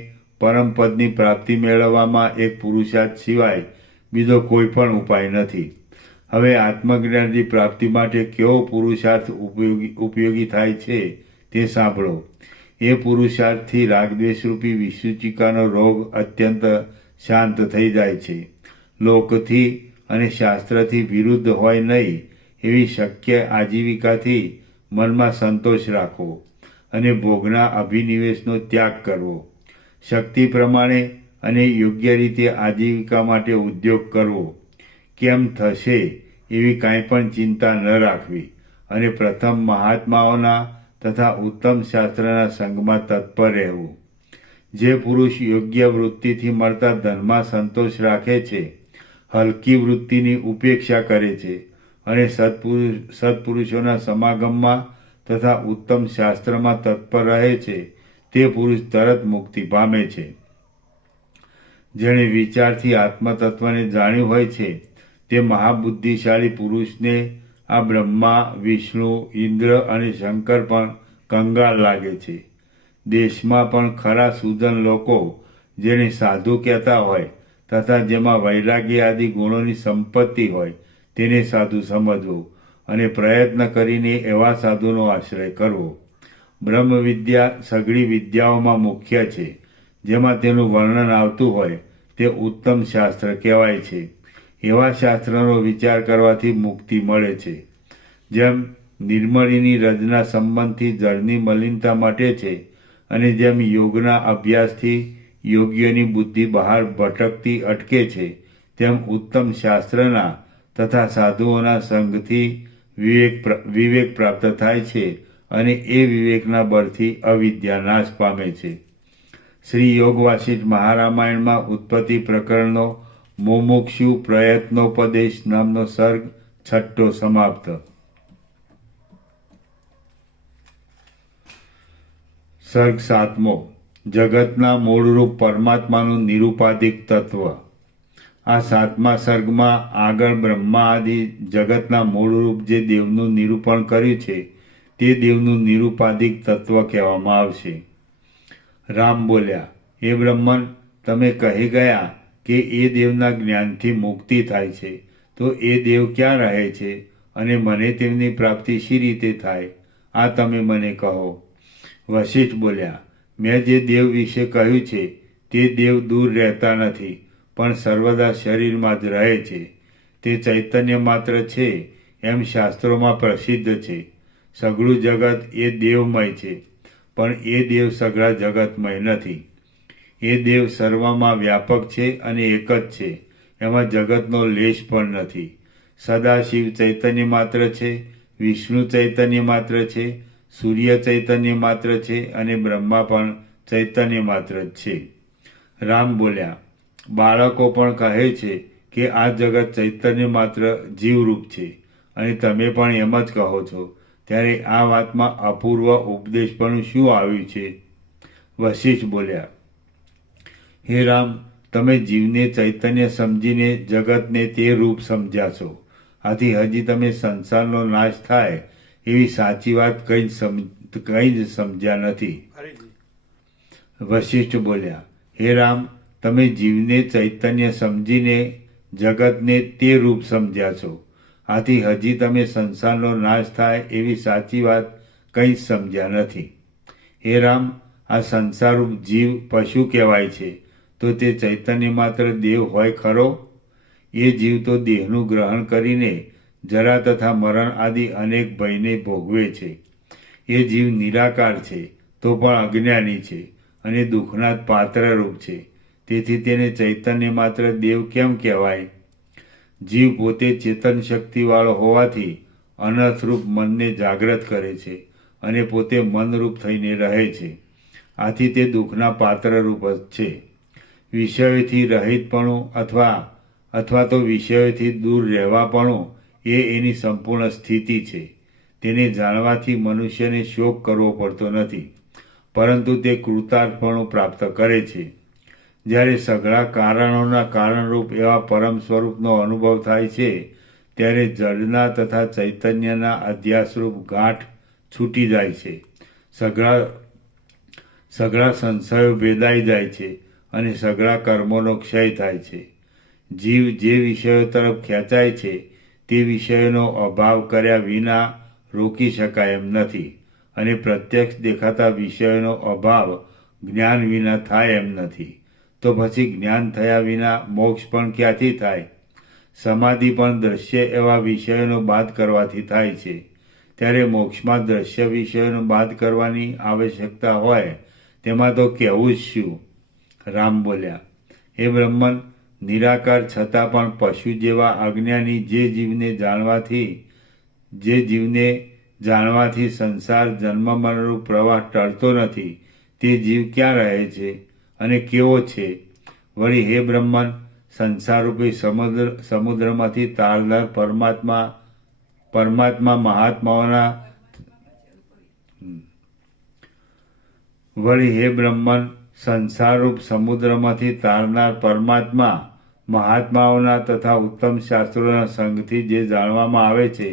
પરમપદની પ્રાપ્તિ મેળવવામાં એક પુરુષાર્થ સિવાય બીજો કોઈ પણ ઉપાય નથી. હવે આત્મજ્ઞાનની પ્રાપ્તિ માટે કેવો પુરુષાર્થ ઉપયોગી થાય છે તે સાંભળો. એ પુરુષાર્થથી રાગદ્વેષરૂપી વિસૂચિકાનો રોગ અત્યંત શાંત થઈ જાય છે. લોકથી અને શાસ્ત્રથી વિરુદ્ધ હોય નહીં એવી શક્ય આજીવિકાથી મનમાં સંતોષ રાખવો અને ભોગના અભિનિવેશનો ત્યાગ કરવો. શક્તિ પ્રમાણે અને યોગ્ય રીતે આજીવિકા માટે ઉદ્યોગ કરવો. કેમ થશે એવી કાંઈ પણ ચિંતા ન રાખવી અને પ્રથમ મહાત્માઓના તથા ઉત્તમ શાસ્ત્રના સંગમાં તત્પર રહેવું. જે પુરુષ યોગ્ય વૃત્તિથી મળતા ધનમાં સંતોષ રાખે છે, હલકી વૃત્તિની ઉપેક્ષા કરે છે અને સત્પુરુષોના સમાગમમાં તથા ઉત્તમ શાસ્ત્રમાં તત્પર રહે છે તે પુરુષ તરત મુક્તિ પામે છે. જેણે વિચારથી આત્મતત્વને જાણ્યું હોય છે તે મહાબુદ્ધિશાળી પુરુષને આ બ્રહ્મા, વિષ્ણુ, ઇન્દ્ર અને શંકર પણ કંગાળ લાગે છે. દેશમાં પણ ખરા સુજન લોકો જેને સાધુ કહેતા હોય તથા જેમાં વૈરાગ્ય આદિ ગુણોની સંપત્તિ હોય તેને સાધુ સમજવું અને પ્રયત્ન કરીને એવા સાધુનો આશ્રય કરવો. બ્રહ્મ વિદ્યા સઘળી વિદ્યાઓમાં મુખ્ય છે. જેમાં તેનું વર્ણન આવતું હોય તે ઉત્તમ શાસ્ત્ર કહેવાય છે. એવા શાસ્ત્રનો વિચાર કરવાથી મુક્તિ મળે છે. જેમ નિર્મળીની રજના સંબંધથી જળની મલિનતા મટે છે અને જેમ યોગના અભ્યાસથી યોગ્યની બુદ્ધિ બહાર ભટકતી અટકે છે, તેમ ઉત્તમ શાસ્ત્રના તથા સાધુઓના સંગથી વિવેક પ્રાપ્ત થાય છે અને એ વિવેકના બળથી અવિદ્યા નાશ પામે છે. શ્રી યોગ વાસિષ્ઠ મહારામાયણમાં ઉત્પત્તિ પ્રકરણનો મુમુક્ષુ પ્રયત્નોપદેશ નામનો સર્ગ 6 સમાપ્ત. સર્ગ 7. જગતના મૂળરૂપ પરમાત્માનું નિરૂપાધિક તત્વ. આ 7મા સર્ગમાં આગળ બ્રહ્મા આદિ જગતના મૂળરૂપ જે દેવનું નિરૂપણ કર્યું છે તે દેવનું નિરૂપાધિક તત્વ કહેવામાં આવશે. રામ બોલ્યા, હે બ્રહ્મન, તમે કહી ગયા કે એ દેવના જ્ઞાનથી મુક્તિ થાય છે, તો એ દેવ ક્યાં રહે છે અને મને તેમની પ્રાપ્તિ શી રીતે થાય, આ તમે મને કહો. વશિષ્ઠ બોલ્યા, મેં જે દેવ વિશે કહ્યું છે તે દેવ દૂર રહેતા નથી, પણ સર્વદા શરીરમાં જ રહે છે. તે ચૈતન્ય માત્ર છે એમ શાસ્ત્રોમાં પ્રસિદ્ધ છે. સઘળું જગત એ દેવમય છે, પણ એ દેવ સઘળા જગતમય નથી. એ દેવ સર્વમાં વ્યાપક છે અને એક જ છે, એમાં જગતનો લેશ પણ નથી. સદાશિવ ચૈતન્ય માત્ર છે, વિષ્ણુ ચૈતન્ય માત્ર છે, સૂર્ય ચૈતન્ય માત્ર છે અને બ્રહ્મા પણ ચૈતન્ય માત્ર જ છે. રામ બોલ્યા, બાળકો પણ કહે છે કે આ જગત ચૈતન્ય માત્ર જીવરૂપ છે અને તમે પણ એમ જ કહો છો, ત્યારે આ વાતમાં અપૂર્વ ઉપદેશપણું શું આવ્યું છે? વશિષ્ઠ બોલ્યા, હે રામ, તમે જીવને ચૈતન્ય સમજીને જગતને તે રૂપ સમજ્યા છો. આથી હજી તમે સંસારનો નાશ થાય એવી સાચી વાત કંઈ જ સમજ્યા નથી. વશિષ્ઠ બોલ્યા, હે રામ, તમે જીવને ચૈતન્ય સમજીને જગતને તે રૂપ સમજ્યા છો. આથી હજી તમે સંસારનો નાશ થાય એવી સાચી વાત કંઈ જ સમજ્યા નથી. હે રામ, આ સંસારરૂપ જીવ પશુ કહેવાય છે, તો તે ચૈતન્ય માત્ર દેવ હોય ખરો? એ જીવ તો દેહનું ગ્રહણ કરીને જરા તથા મરણ આદિ અનેક ભયને ભોગવે છે. એ જીવ નિરાકાર છે તો પણ અજ્ઞાની છે અને દુઃખના પાત્રરૂપ છે. તેથી તેને ચૈતન્ય માત્ર દેવ કેમ કહેવાય? જીવ પોતે ચેતન શક્તિવાળો હોવાથી અનર્થરૂપ મનને જાગ્રત કરે છે અને પોતે મનરૂપ થઈને રહે છે. આથી તે દુઃખના પાત્રરૂપ જ છે. વિષયોથી રહિતપણું અથવા તો વિષયોથી દૂર રહેવાપણું એ એની સંપૂર્ણ સ્થિતિ છે. તેને જાણવાથી મનુષ્યને શોક કરવો પડતો નથી, પરંતુ તે કૃતાર્થપણું પ્રાપ્ત કરે છે. જ્યારે સઘળા કારણોના કારણરૂપ એવા પરમ સ્વરૂપનો અનુભવ થાય છે, ત્યારે જડના તથા ચૈતન્યના અધ્યાસરૂપ ગાંઠ છૂટી જાય છે. સઘળા સંશયો ભેદાઈ જાય છે અને સઘળા કર્મોનો ક્ષય થાય છે. જીવ જે વિષયો તરફ ખેંચાય છે તે વિષયોનો અભાવ કર્યા વિના રોકી શકાય એમ નથી, અને પ્રત્યક્ષ દેખાતા વિષયોનો અભાવ જ્ઞાન વિના થાય એમ નથી. તો પછી જ્ઞાન થયા વિના મોક્ષ પણ ક્યાંથી થાય? સમાધિ પણ દ્રશ્ય એવા વિષયોનો બાદ કરવાથી થાય છે. ત્યારે મોક્ષમાં દ્રશ્ય વિષયોનો બાદ કરવાની આવશ્યકતા હોય તેમાં તો કહેવું જ શું? રામ બોલ્યા, હે બ્રહ્મન, નિરાકાર છતાં પણ પશુ જેવા અજ્ઞાની જે જીવને જાણવાથી સંસાર જન્મ મરણરૂપ પ્રવાહ ટળતો નથી, તે જીવ ક્યાં રહે છે અને કેવો છે? વળી હે બ્રહ્મન, સંસારરૂપી સમુદ્રમાંથી તારનાર પરમાત્મા મહાત્માઓના તથા ઉત્તમ શાસ્ત્રોના સંગથી જે જાણવામાં આવે છે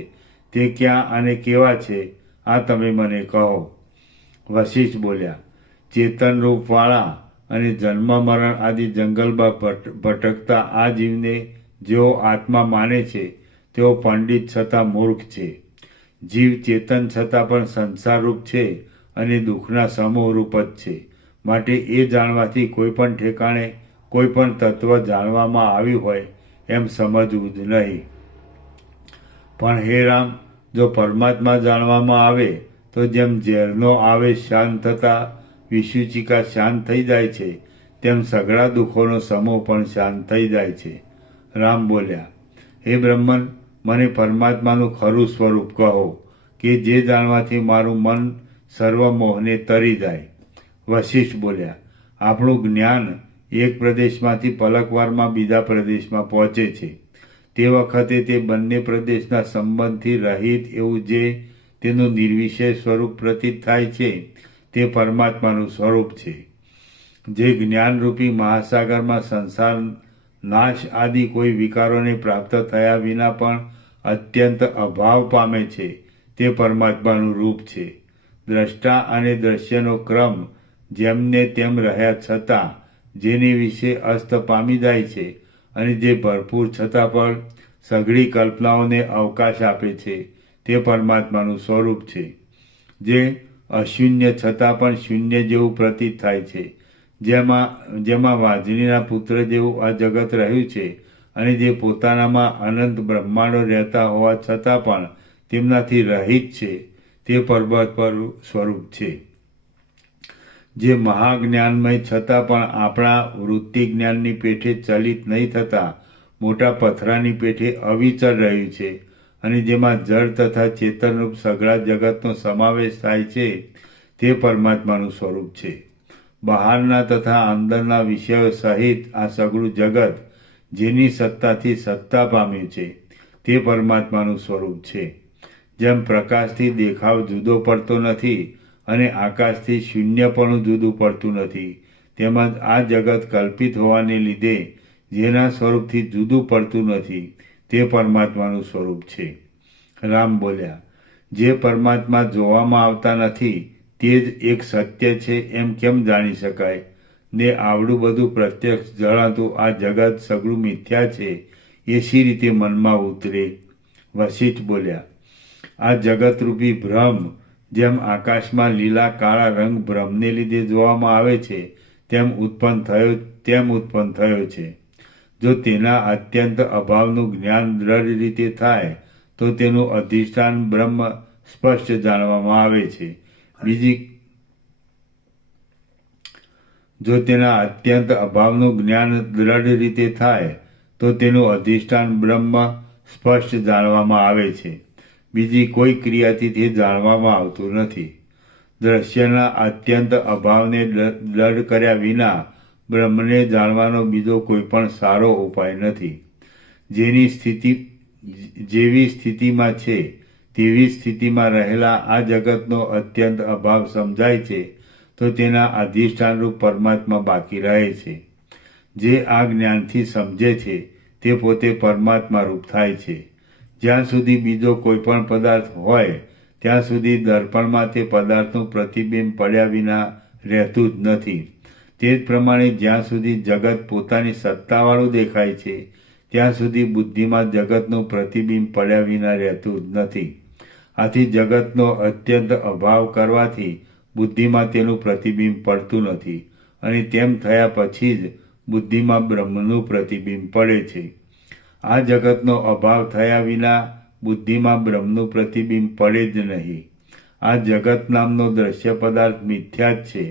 તે ક્યાં અને કેવા છે? આ તમે મને કહો. વશિષ્ઠ બોલ્યા, ચેતનરૂપવાળા અને જન્મ મરણ આદિ જંગલમાં ભટકતા આ જીવને જેઓ આત્મા માને છે તેઓ પંડિત છતાં મૂર્ખ છે. જીવ ચેતન છતાં પણ સંસારરૂપ છે અને દુઃખના સમૂહરૂપ જ છે. માટે એ જાણવાથી કોઈ પણ ઠેકાણે કોઈ પણ તત્વ જાણવામાં આવ્યું હોય એમ સમજવું જ નહીં. પણ હે રામ, જો પરમાત્મા જાણવામાં આવે તો જેમ ઝેરનો આવેશ શાંત થતાં વિસૂચિકા શાંત થઈ જાય છે, તેમ સઘળા દુઃખોનો સમૂહ પણ શાંત થઈ જાય છે. રામ બોલ્યા, હે બ્રહ્મન, મને પરમાત્માનું ખરું સ્વરૂપ કહો કે જે જાણવાથી મારું મન સર્વ મોહને તરી જાય. વશિષ્ઠ બોલ્યા, આપણું જ્ઞાન એક પ્રદેશમાંથી પલકવારમાં બીજા પ્રદેશમાં પહોંચે છે. તે વખતે તે બંને પ્રદેશના સંબંધથી રહિત એવું જે તેનું નિર્વિષય સ્વરૂપ પ્રતીત થાય છે તે પરમાત્માનું સ્વરૂપ છે. જે જ્ઞાનરૂપી મહાસાગરમાં સંસાર નાશ આદિ કોઈ વિકારોને પ્રાપ્ત થયા વિના પણ અત્યંત અભાવ પામે છે તે પરમાત્માનું રૂપ છે. દ્રષ્ટા અને દ્રશ્યનો ક્રમ જેમને તેમ રહ્યા છતાં જેને વિશે અસ્ત પામી જાય છે અને જે ભરપૂર છતાં પણ સઘળી કલ્પનાઓને અવકાશ આપે છે તે પરમાત્માનું સ્વરૂપ છે. જે અશૂન્ય છતાં પણ શૂન્ય જેવું પ્રતીત થાય છે, જેમાં વાજણીના પુત્ર જેવું આ જગત રહ્યું છે અને જે પોતાનામાં અનંત બ્રહ્માંડો રહેતા હોવા છતાં પણ તેમનાથી રહિત છે તે પરમાત્માનું સ્વરૂપ છે. જે મહાજ્ઞાનમય છતાં પણ આપણા વૃત્તિ જ્ઞાનની પેઠે ચલિત નહીં થતા મોટા પથરાની પેઠે અવિચળ રહ્યું છે અને જેમાં જળ તથા ચેતનરૂપ સઘળા જગતનો સમાવેશ થાય છે તે પરમાત્માનું સ્વરૂપ છે. બહારના તથા અંદરના વિષયો સહિત આ સઘળું જગત જેની સત્તાથી સત્તા પામ્યું છે તે પરમાત્માનું સ્વરૂપ છે. જેમ પ્રકાશથી દેખાવ જુદો પડતો નથી અને આકાશથી શૂન્યપણું જુદું પડતું નથી, તેમજ આ જગત કલ્પિત હોવાને લીધે જેના સ્વરૂપથી જુદું પડતું નથી તે પરમાત્માનું સ્વરૂપ છે. રામ બોલ્યા, જે પરમાત્મા જોવામાં આવતા નથી તે જ એક સત્ય છે એમ કેમ જાણી શકાય? ને આવડું બધું પ્રત્યક્ષ જણાતું આ જગત સગળું મિથ્યા છે એ શી રીતે મનમાં ઉતરે? વશિષ્ઠ બોલ્યા, આ જગતરૂપી ભ્રમ જેમ આકાશમાં લીલા કાળા રંગ ભ્રમને લીધે જોવામાં આવે છે તેમ ઉત્પન્ન થયો છે. જો તેના અત્યંત અભાવનું જ્ઞાન દ્રઢ રીતે થાય તો તેનું અધિષ્ઠાન બ્રહ્મ સ્પષ્ટ જાણવામાં આવે છે. જો તેના અત્યંત અભાવનું જ્ઞાન દ્રઢ રીતે થાય તો તેનું અધિષ્ઠાન બ્રહ્મ સ્પષ્ટ જાણવામાં આવે છે. બીજી કોઈ ક્રિયાથી તે જાણવામાં આવતું નથી. દ્રશ્યના અત્યંત અભાવને દૃઢ કર્યા વિના બ્રહ્મને જાણવાનો બીજો કોઈ પણ સારો ઉપાય નથી. જેવી સ્થિતિમાં છે તેવી સ્થિતિમાં રહેલા આ જગતનો અત્યંત અભાવ સમજાય છે તો તેના અધિષ્ઠાનરૂપ પરમાત્મા બાકી રહે છે. જે આ જ્ઞાનથી સમજે છે તે પોતે પરમાત્મા રૂપ થાય છે. જ્યાં સુધી બીજો કોઈ પણ પદાર્થ હોય ત્યાં સુધી દર્પણમાં તે પદાર્થનું પ્રતિબિંબ પડ્યા વિના રહેતું જ નથી. તે જ પ્રમાણે જ્યાં સુધી જગત પોતાની સત્તાવાળું દેખાય છે ત્યાં સુધી બુદ્ધિમાં જગતનું પ્રતિબિંબ પડ્યા વિના રહેતું જ નથી. આથી જગતનો અત્યંત અભાવ કરવાથી બુદ્ધિમાં તેનું પ્રતિબિંબ પડતું નથી અને તેમ થયા પછી જ બુદ્ધિમાં બ્રહ્મનું પ્રતિબિંબ પડે છે. આ જગતનો અભાવ થયા વિના બુદ્ધિમાં બ્રહ્મનું પ્રતિબિંબ પડે જ નહીં. આ જગત નામનો દ્રશ્ય પદાર્થ મિથ્યા જ છે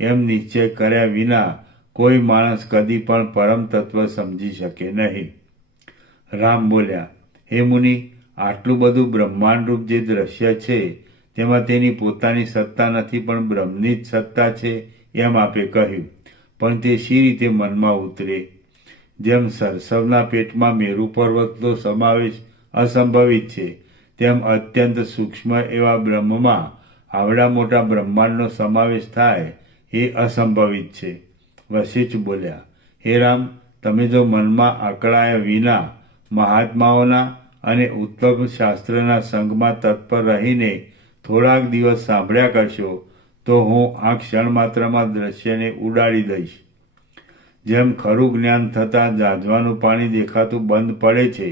એમ નિશ્ચય કર્યા વિના કોઈ માણસ કદી પણ પરમ તત્વ સમજી શકે નહીં. રામ બોલ્યા, હે મુનિ, આટલું બધું બ્રહ્માંડરૂપ જે દ્રશ્ય છે તેમાં તેની પોતાની સત્તા નથી પણ બ્રહ્મની જ સત્તા છે એમ આપે કહ્યું, પણ તે શી રીતે મનમાં ઉતરે? જેમ સરસવના પેટમાં મેરુ પર્વતનો સમાવેશ અસંભવિત છે તેમ અત્યંત સૂક્ષ્મ એવા બ્રહ્મમાં આવડા મોટા બ્રહ્માંડનો સમાવેશ થાય એ અસંભવિત છે. વશિષ્ઠ બોલ્યા, હે રામ, તમે જો મનમાં અકળાયા વિના મહાત્માઓના અને ઉત્તમ શાસ્ત્રના સંગમાં તત્પર રહીને થોડાક દિવસ સાંભળ્યા કરશો તો હું આ ક્ષણ માત્રમાં દ્રશ્યને ઉડાડી દઈશ. જેમ ખરું જ્ઞાન થતાં જાજવાનું પાણી દેખાતું બંધ પડે છે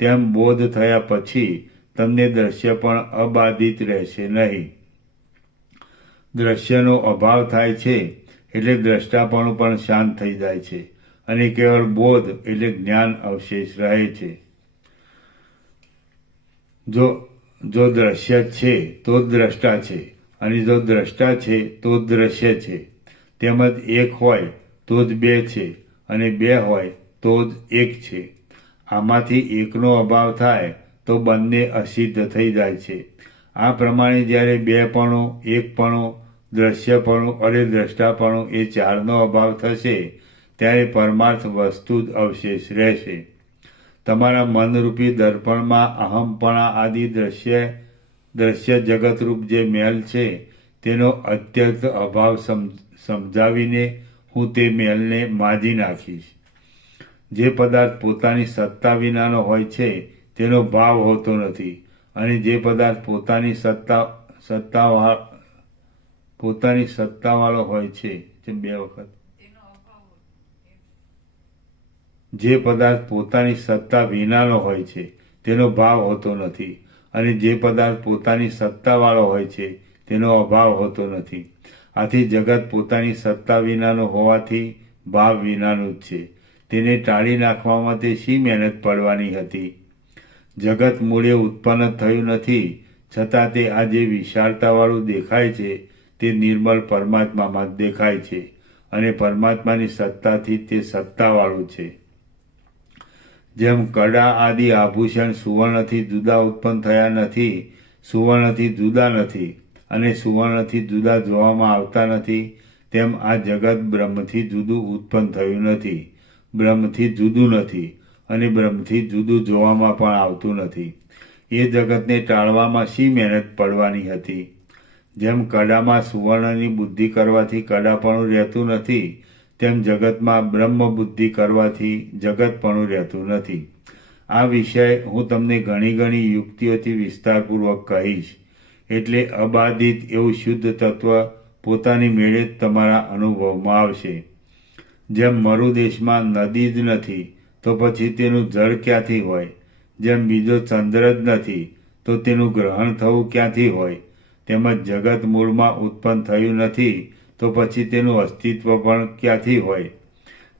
તેમ બોધ થયા પછી તમને દ્રશ્ય પણ અબાધિત રહેશે નહીં. દ્રશ્યનો અભાવ થાય છે એટલે દ્રષ્ટાપણું પણ શાંત થઈ જાય છે અને કેવળ બોધ એટલે જ્ઞાન અવશેષ રહે છે. જો દ્રશ્ય છે તો જ દ્રષ્ટા છે અને જો દ્રષ્ટા છે તો જ દ્રશ્ય છે. તેમજ એક હોય તો જ બે છે અને બે હોય તો જ એક છે. આમાંથી એકનો અભાવ થાય તો બંને અસિદ્ધ થઈ જાય છે. આ પ્રમાણે જ્યારે બેપણું, એકપણું, દ્રશ્યપણું અને દ્રષ્ટાપણું એ ચારનો અભાવ થશે ત્યારે પરમાર્થ વસ્તુ જ અવશેષ રહેશે. તમારા મનરૂપી દર્પણમાં અહમપણા આદિ દ્રશ્ય જગતરૂપ જે મેલ છે તેનો અત્યંત અભાવ સમજાવીને હું તે મેલને માજી નાખીશ. જે પદાર્થ પોતાની સત્તા વિનાનો હોય છે તેનો ભાવ હોતો નથી અને જે પદાર્થ પોતાની સત્તાવાળો હોય છે બે વખત જે પદાર્થ પોતાની સત્તા વિનાનો હોય છે તેનો ભાવ હોતો નથી અને જે પદાર્થ પોતાની સત્તાવાળો હોય છે તેનો અભાવ હોતો નથી. આથી જગત પોતાની સત્તા વિનાનો હોવાથી ભાવ વિનાનું જ છે. તેને ટાળી નાખવામાં તે શી મહેનત પડવાની હતી? જગત મૂળે ઉત્પન્ન થયું નથી છતાં તે આ જે વિશાળતાવાળું દેખાય છે તે નિર્મળ પરમાત્મામાં જ દેખાય છે અને પરમાત્માની સત્તાથી તે સત્તાવાળું છે. જેમ કડા આદિ આભૂષણ સુવર્ણથી જુદા ઉત્પન્ન થયા નથી, સુવર્ણથી જુદા નથી અને સુવર્ણથી જુદા જોવામાં આવતા નથી, તેમ આ જગત બ્રહ્મથી જુદું ઉત્પન્ન થયું નથી, બ્રહ્મથી જુદું નથી અને બ્રહ્મથી જુદું જોવામાં પણ આવતું નથી. એ જગતને ટાળવામાં શી મહેનત પડવાની હતી? જેમ કડામાં સુવર્ણની બુદ્ધિ કરવાથી કડાપણું રહેતું નથી તેમ જગતમાં બ્રહ્મ બુદ્ધિ કરવાથી જગતપણું રહેતું નથી. આ વિષય હું તમને ઘણી યુક્તિઓથી વિસ્તારપૂર્વક કહીશ એટલે અબાધિત એવું શુદ્ધ તત્વ પોતાની મેળે જ તમારા અનુભવમાં આવશે. જેમ મરુદેશમાં નદી જ નથી તો પછી તેનું જળ ક્યાંથી હોય? જેમ બીજો ચંદ્ર જ નથી તો તેનું ગ્રહણ થવું ક્યાંથી હોય? તેમજ જગત મૂળમાં ઉત્પન્ન થયું નથી તો પછી તેનું અસ્તિત્વ પણ ક્યાંથી હોય?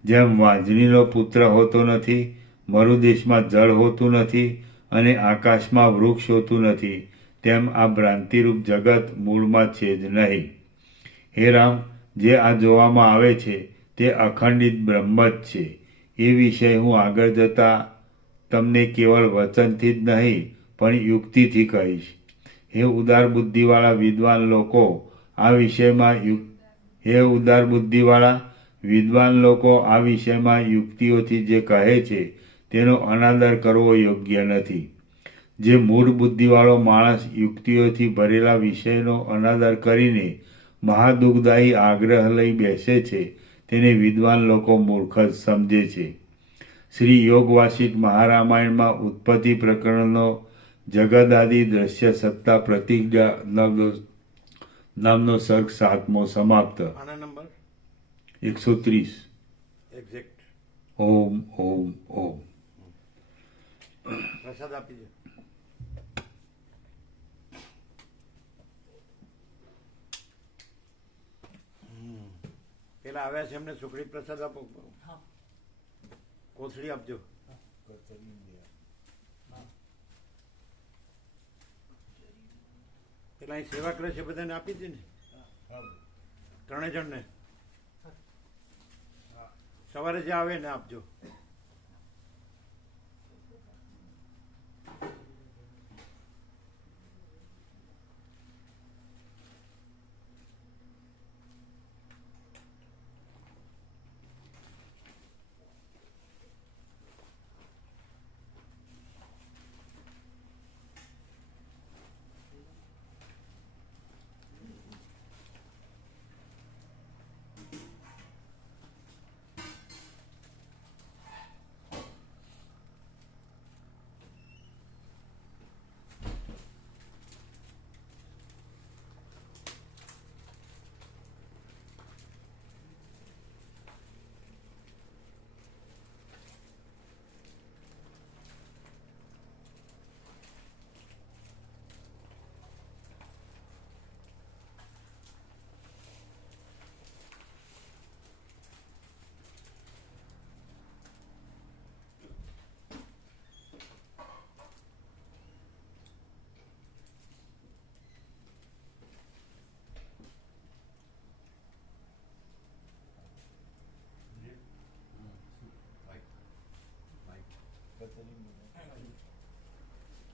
જેમ વાંજણીનો પુત્ર હોતો નથી, મરુદેશમાં જળ હોતું નથી અને આકાશમાં વૃક્ષ હોતું નથી, તેમ આ ભ્રાંતિરૂપ જગત મૂળમાં છે જ નહીં. હે રામ, જે આ જોવામાં આવે છે તે અખંડિત બ્રહ્મ જ છે. એ વિષય હું આગળ જતા તમને કેવળ વચનથી જ નહીં પણ યુક્તિથી કહીશ. હે ઉદાર બુદ્ધિવાળા વિદ્વાન લોકો, આ વિષયમાં હે ઉદાર બુદ્ધિવાળા વિદ્વાન લોકો આ વિષયમાં યુક્તિઓથી જે કહે છે તેનો અનાદર કરવો યોગ્ય નથી. જે મૂળ બુદ્ધિવાળો માણસ યુક્તિઓથી ભરેલા વિષયનો અનાદર કરીને મહાદુઃખદાયી આગ્રહ લઈ બેસે છે તેને વિદ્વાન લોકો મૂર્ખ જ સમજે છે. શ્રી યોગ વાસિષ્ઠ મહારામાયણમાં ઉત્પત્તિ પ્રકરણનો જગદાદિ દ્રશ્ય સત્તા પ્રતિજ્ઞા નામનો સર્ગ 7મો સમાપ્ત. આના નંબર 130. એક્ઝેક્ટ. ઓમ ઓમ ઓમ. પ્રસાદ આપી દો. પેલા આવ્યા છે એમને સુખડી પ્રસાદ આપો. હા. કોથળી આપજો. પેલા અહીં સેવા કરે છે બધાને આપી દે ને, 3 જણને. સવારે જે આવે ને આપજો.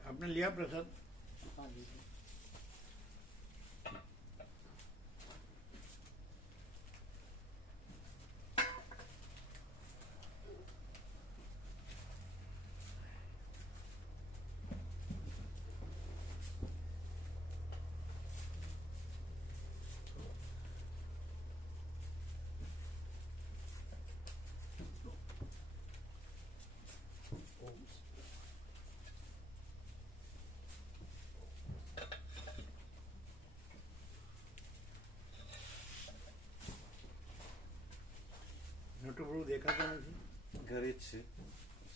आपने लिया प्रसाद? નટુ બહુ દેખાતા નથી. ઘરે જ છે,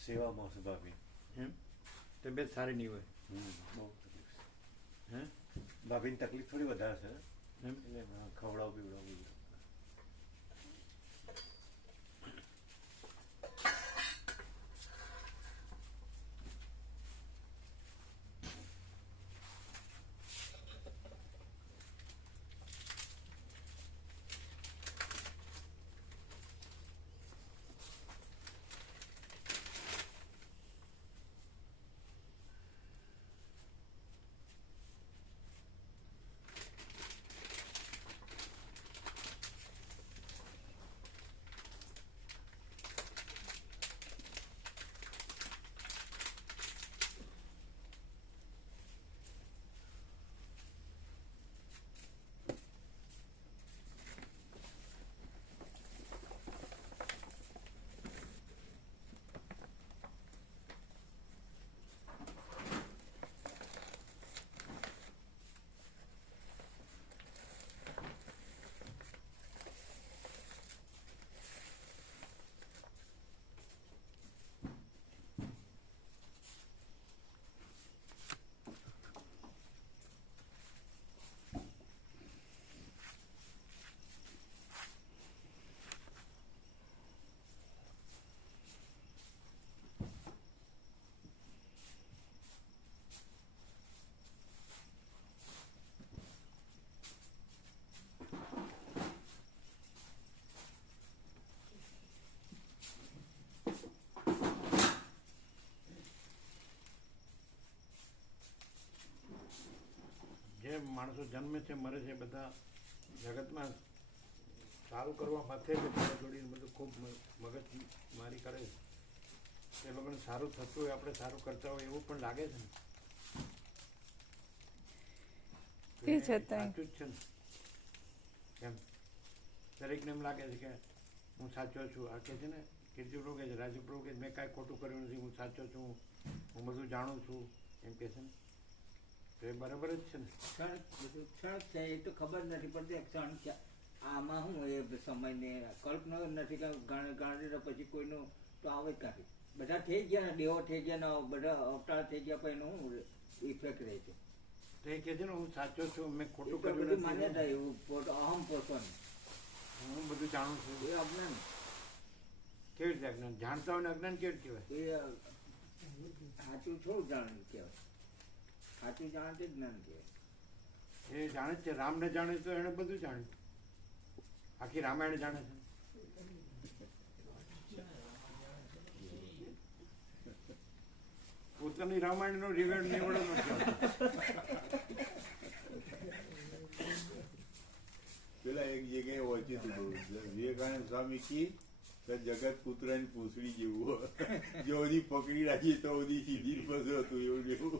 સેવામાં છે ભાભી. એમ તબિયત સારી નહીં હોય. બહુ તકલીફ છે. હે ભાભીની તકલીફ થોડી વધારે છે એમ એટલે ખવડાવ પીવડાવું. જે માણસો જન્મે છે મરે છે બધા જગતમાં સારું કરવા માથે જ જોડીને બધું ખૂબ મગજ મારી કરે છે એ લોકોને સારું થતું હોય આપણે સારું કરતા હોય એવું પણ લાગે છે ને તે છતાંય. સાચું જ છે ને એમ દરેકને એમ લાગે છે કે હું સાચો છું આ કે છે ને કીર્તિ પ્રભુ કે છે રાજુ પ્રભુ કે મેં કાંઈ ખોટું કર્યું નથી હું સાચો છું હું બધું જાણું છું એમ કે છે ને તો એ બરાબર જ છે ને ક્ષણ બધું ક્ષણ છે એ તો ખબર નથી પડતી ક્ષણ છે આમાં શું એ સમયને કલ્પના નથી કે ગાંધી પછી કોઈનું તો આવે જ કાંઈ બધા થઈ ગયા ને દેવો થઈ ગયા ને બધા અવતાર થઈ ગયા પછી એનું શું ઇફેક્ટ રહે છે તો એ કહે છે ને હું સાચો છું મેં એ ખોટું તો કર્યું બધી નથી માન્યતા એવું અહમ પોષણ હું બધું જાણું છું એ અજ્ઞાન કેવી રીતે અજ્ઞાન જાણતા હોય ને અજ્ઞાન કેવી રીતે કહેવાય એ સાચું થોડું જાણ કહેવાય સાચું જાણતે જ જ્ઞાન કહેવાય એ જાણે જ છે રામને જાણે તો એણે બધું જાણ્યું આખી રામાયણ જાણે છે પોતાની રામાયણનો રિવેડ નિવડો નથી આવતો. પેલા એક જગ્યાએ વાંચ્યું હતું બહુ. વિવેકાનંદ સ્વામી કી કે જગત કૂતરાની પૂંછડી જેવું જો બધી પકડી રાખી તો બધી સીધી જ ફસો હતું એવું જેવું